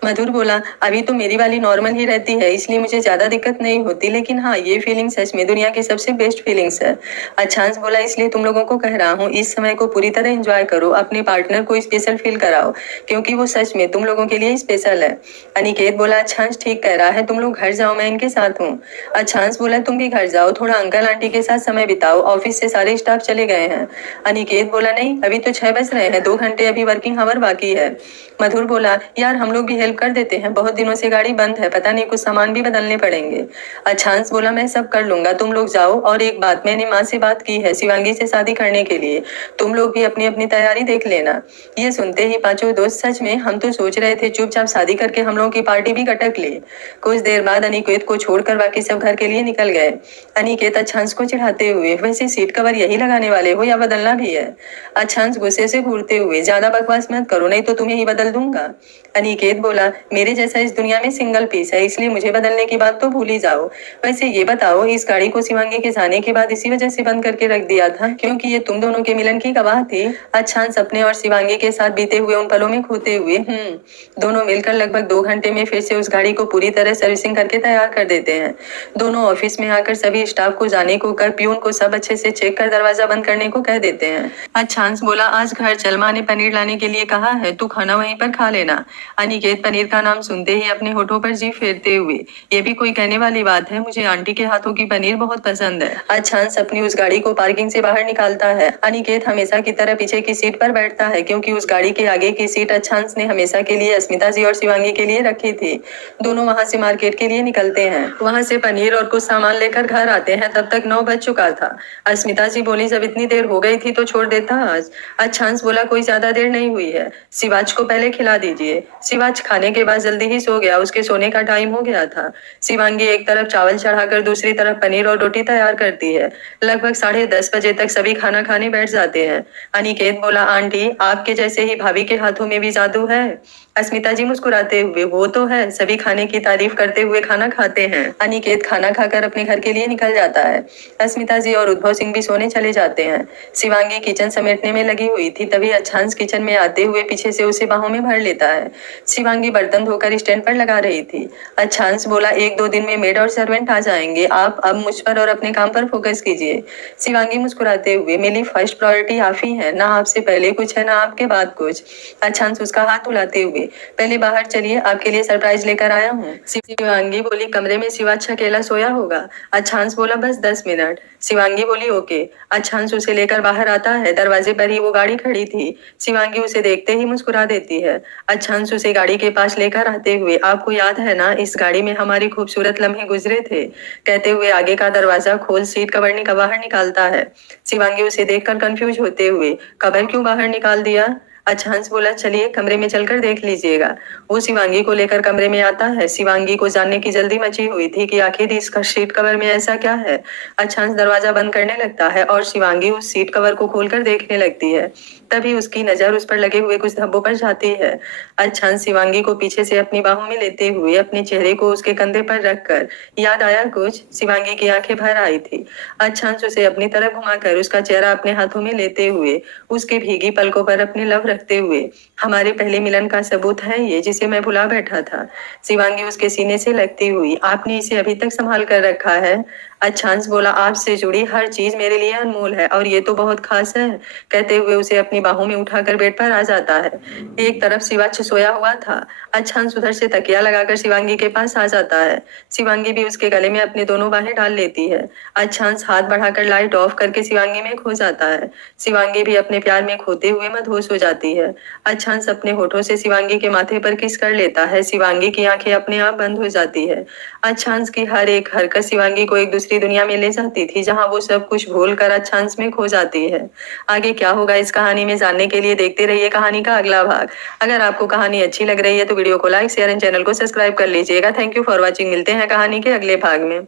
मधुर बोला, अभी तो मेरी वाली नॉर्मल ही रहती है, इसलिए मुझे ज्यादा दिक्कत नहीं होती, लेकिन हाँ, ये फीलिंग सच में दुनिया की सबसे बेस्ट फीलिंग्स है। अच्छांश बोला, इसलिए तुम लोगों को कह रहा हूँ, इस समय को पूरी तरह एंजॉय करो, अपने पार्टनर को स्पेशल फील कराओ, क्योंकि वो सच में तुम लोगों के लिए स्पेशल है। अनिकेत बोला, अच्छांश ठीक कह रहा है, तुम लोग घर जाओ, मैं इनके साथ हूँ। अच्छांश बोला, तुम भी घर जाओ, थोड़ा अंकल आंटी के साथ समय बिताओ, ऑफिस से सारे स्टाफ चले गए हैं। अनिकेत बोला, नहीं, अभी तो 6 बज रहे हैं, 2 घंटे अभी वर्किंग आवर बाकी है। मधुर बोला, यार हम लोग भी हेल्प कर देते हैं, बहुत दिनों से गाड़ी बंद है, पता नहीं कुछ सामान भी बदलने पड़ेंगे। अच्छांश बोला, मैं सब कर लूंगा, तुम लोग जाओ। और एक बात, मैंने माँ से बात की है शिवांगी से शादी करने के लिए, तुम लोग भी अपनी अपनी तैयारी देख लेना। ये सुनते ही पांचों दोस्त, सच में हम तो सोच रहे थे चुपचाप शादी करके हम लोगों की पार्टी भी गटक ले। कुछ देर बाद अनिकेत को छोड़कर बाकी सब घर के लिए निकल गए। अनिकेत अच्छांश को चिढ़ाते हुए, वैसे सीट कवर यही लगाने वाले हो या बदलना भी है? अच्छांश गुस्से से घूरते हुए, ज्यादा बकवास मत करो, नहीं तो तुम्हें ही बदल दूंगा। अनिकेत बोला, मेरे जैसा इस दुनिया में सिंगल पीस है, इसलिए मुझे बदलने की बात तो भूल ही जाओ। वैसे ये बताओ, इस गाड़ी को शिवांगी के जाने के बाद इसी वजह से बंद करके रख दिया था क्योंकि ये तुम दोनों के मिलन की गवाह थी? अच्छांश अपने और शिवांगी के साथ बीते हुए उन पलों में खोते हुए, दोनों मिलकर लगभग 2 घंटे में फिर से उस गाड़ी को पूरी तरह सर्विसिंग करके तैयार कर देते हैं। दोनों ऑफिस में आकर सभी स्टाफ को जाने को कर, प्यून को सब अच्छे से चेक कर दरवाजा बंद करने को कह देते हैं। अच्छांश बोला, आज घर चल, माँ ने पनीर लाने के लिए कहा है, तू खाना वहीं पर खा लेना। अनिकेत पनीर का नाम सुनते ही अपने होठों पर जीभ फेरते हुए, ये भी कोई कहने वाली बात है, मुझे आंटी के हाथों की पनीर बहुत पसंद है। अच्छांश अपनी उस गाड़ी को पार्किंग से बाहर निकालता है। अनिकेत हमेशा की तरह पीछे की सीट पर बैठता है, क्योंकि उस गाड़ी के आगे की सीट अच्छांश ने हमेशा के लिए अस्मिता जी और शिवांगी के लिए रखी थी। दोनों वहां से मार्केट के लिए निकलते हैं। वहां से पनीर और कुछ सामान लेकर घर आते हैं, तब तक 9 बज चुका था। अस्मिता जी बोली, जब इतनी देर हो गई थी तो छोड़ देता आज। अच्छांश बोला, कोई ज्यादा देर नहीं हुई है, शिवाज को पहले खिला दीजिए। शिवाज खाने के बाद जल्दी ही सो गया, उसके सोने का टाइम हो गया था। शिवांगी एक तरफ चावल चढ़ाकर दूसरी तरफ पनीर और रोटी तैयार करती है। लगभग 10:30 बजे तक सभी खाना खाने बैठ जाते हैं। अनिकेत बोला, आंटी, आपके जैसे ही भाभी के हाथों में भी जादू है? अस्मिता जी मुस्कुराते हुए, वो तो है, सभी खाने की तारीफ करते हुए खाना खाते हैं। अनिकेत खाना खाकर अपने घर के लिए निकल जाता है। अस्मिता जी और उद्भव सिंह भी सोने चले जाते हैं। शिवांगी किचन समेटने में लगी हुई थी, तभी अच्छांश किचन में आते हुए पीछे से उसे बाहों में भर लेता है। शिवांगी बर्तन धोकर स्टैंड पर लगा रही थी। अच्छांश बोला, 1-2 दिन में मेड और सर्वेंट आ जाएंगे, आप अब मुझ पर और अपने काम पर फोकस कीजिए। शिवांगी मुस्कुराते हुए, मेरी फर्स्ट प्रायोरिटी आप ही है, ना आपसे पहले कुछ है ना आपके बाद कुछ। अच्छांश उसका हाथ उलाते हुए, पहले बाहर चलिए, आपके लिए सरप्राइज लेकर आया हूँ। शिवांगी बोली, कमरे में शिवाज अकेला सोया होगा। अच्छांश बोला, बस 10 मिनट। शिवांगी बोली, ओके। अच्छांश उसे लेकर बाहर आता है, दरवाजे पर ही वो गाड़ी खड़ी थी। शिवांगी उसे देखते ही मुस्कुरा देती है। अच्छांश उसे गाड़ी के पास लेकर आते हुए, आपको याद है ना, इस गाड़ी में हमारी खूबसूरत लम्हे गुजरे थे, कहते हुए आगे का दरवाजा खोल सीट कवर बाहर निकालता है। शिवांगी उसे देखकर कंफ्यूज होते हुए, कवर क्यों बाहर निकाल दिया? अच्छांश बोला, चलिए कमरे में चलकर देख लीजिएगा। वो शिवांगी को लेकर कमरे में आता है। शिवांगी को जानने की जल्दी मची हुई थी कि आखिर इसका सीट कवर में ऐसा क्या है। अच्छांश दरवाजा बंद करने लगता है और शिवांगी उस सीट कवर को खोलकर देखने लगती है। तभी उसकी नजर उस पर लगे हुए कुछ धब्बों पर जाती है। अच्छांश शिवांगी को पीछे से अपनी बाहों में लेते हुए अपने चेहरे को उसके कंधे पर रखकर, याद आया कुछ? शिवांगी की आंखें भर आई थी। अच्छांश उसे अपनी तरफ घुमाकर उसका चेहरा अपने हाथों में लेते हुए, उसके भीगी पलकों पर अपने लव रखते हुए, हमारे पहले मिलन का सबूत है ये, जिसे मैं भुला बैठा था। शिवांगी उसके सीने से लगती हुई, आपने इसे अभी तक संभाल कर रखा है? अच्छांश बोला, आपसे जुड़ी हर चीज मेरे लिए अनमोल है और ये तो बहुत खास है, कहते हुए उसे अपनी बाहों में उठाकर बेड पर आ जाता है। एक तरफ शिवाच सोया हुआ था। अच्छांश उधर से तकिया लगाकर शिवांगी के पास आ जाता है। शिवांगी भी उसके गले में अपनी दोनों बाहें डाल लेती है। अच्छांश हाथ बढ़ाकर लाइट ऑफ करके शिवांगी में खो जाता है। शिवांगी भी अपने प्यार में खोते हुए मदहोश हो जाती है। अच्छांश अपने होठों से शिवांगी के माथे पर किस कर लेता है। शिवांगी की आंखें अपने आप बंद हो जाती है। अच्छांश की हर एक हरकत शिवांगी को एक दूसरी दुनिया में ले जाती थी, जहां वो सब कुछ भूल कर अच्छांश में खो जाती है। आगे क्या होगा इस कहानी में जानने के लिए देखते रहिए कहानी का अगला भाग। अगर आपको कहानी अच्छी लग रही है तो वीडियो को लाइक, शेयर एंड चैनल को सब्सक्राइब कर लीजिएगा। Thank you for watching. मिलते हैं कहानी के अगले भाग में।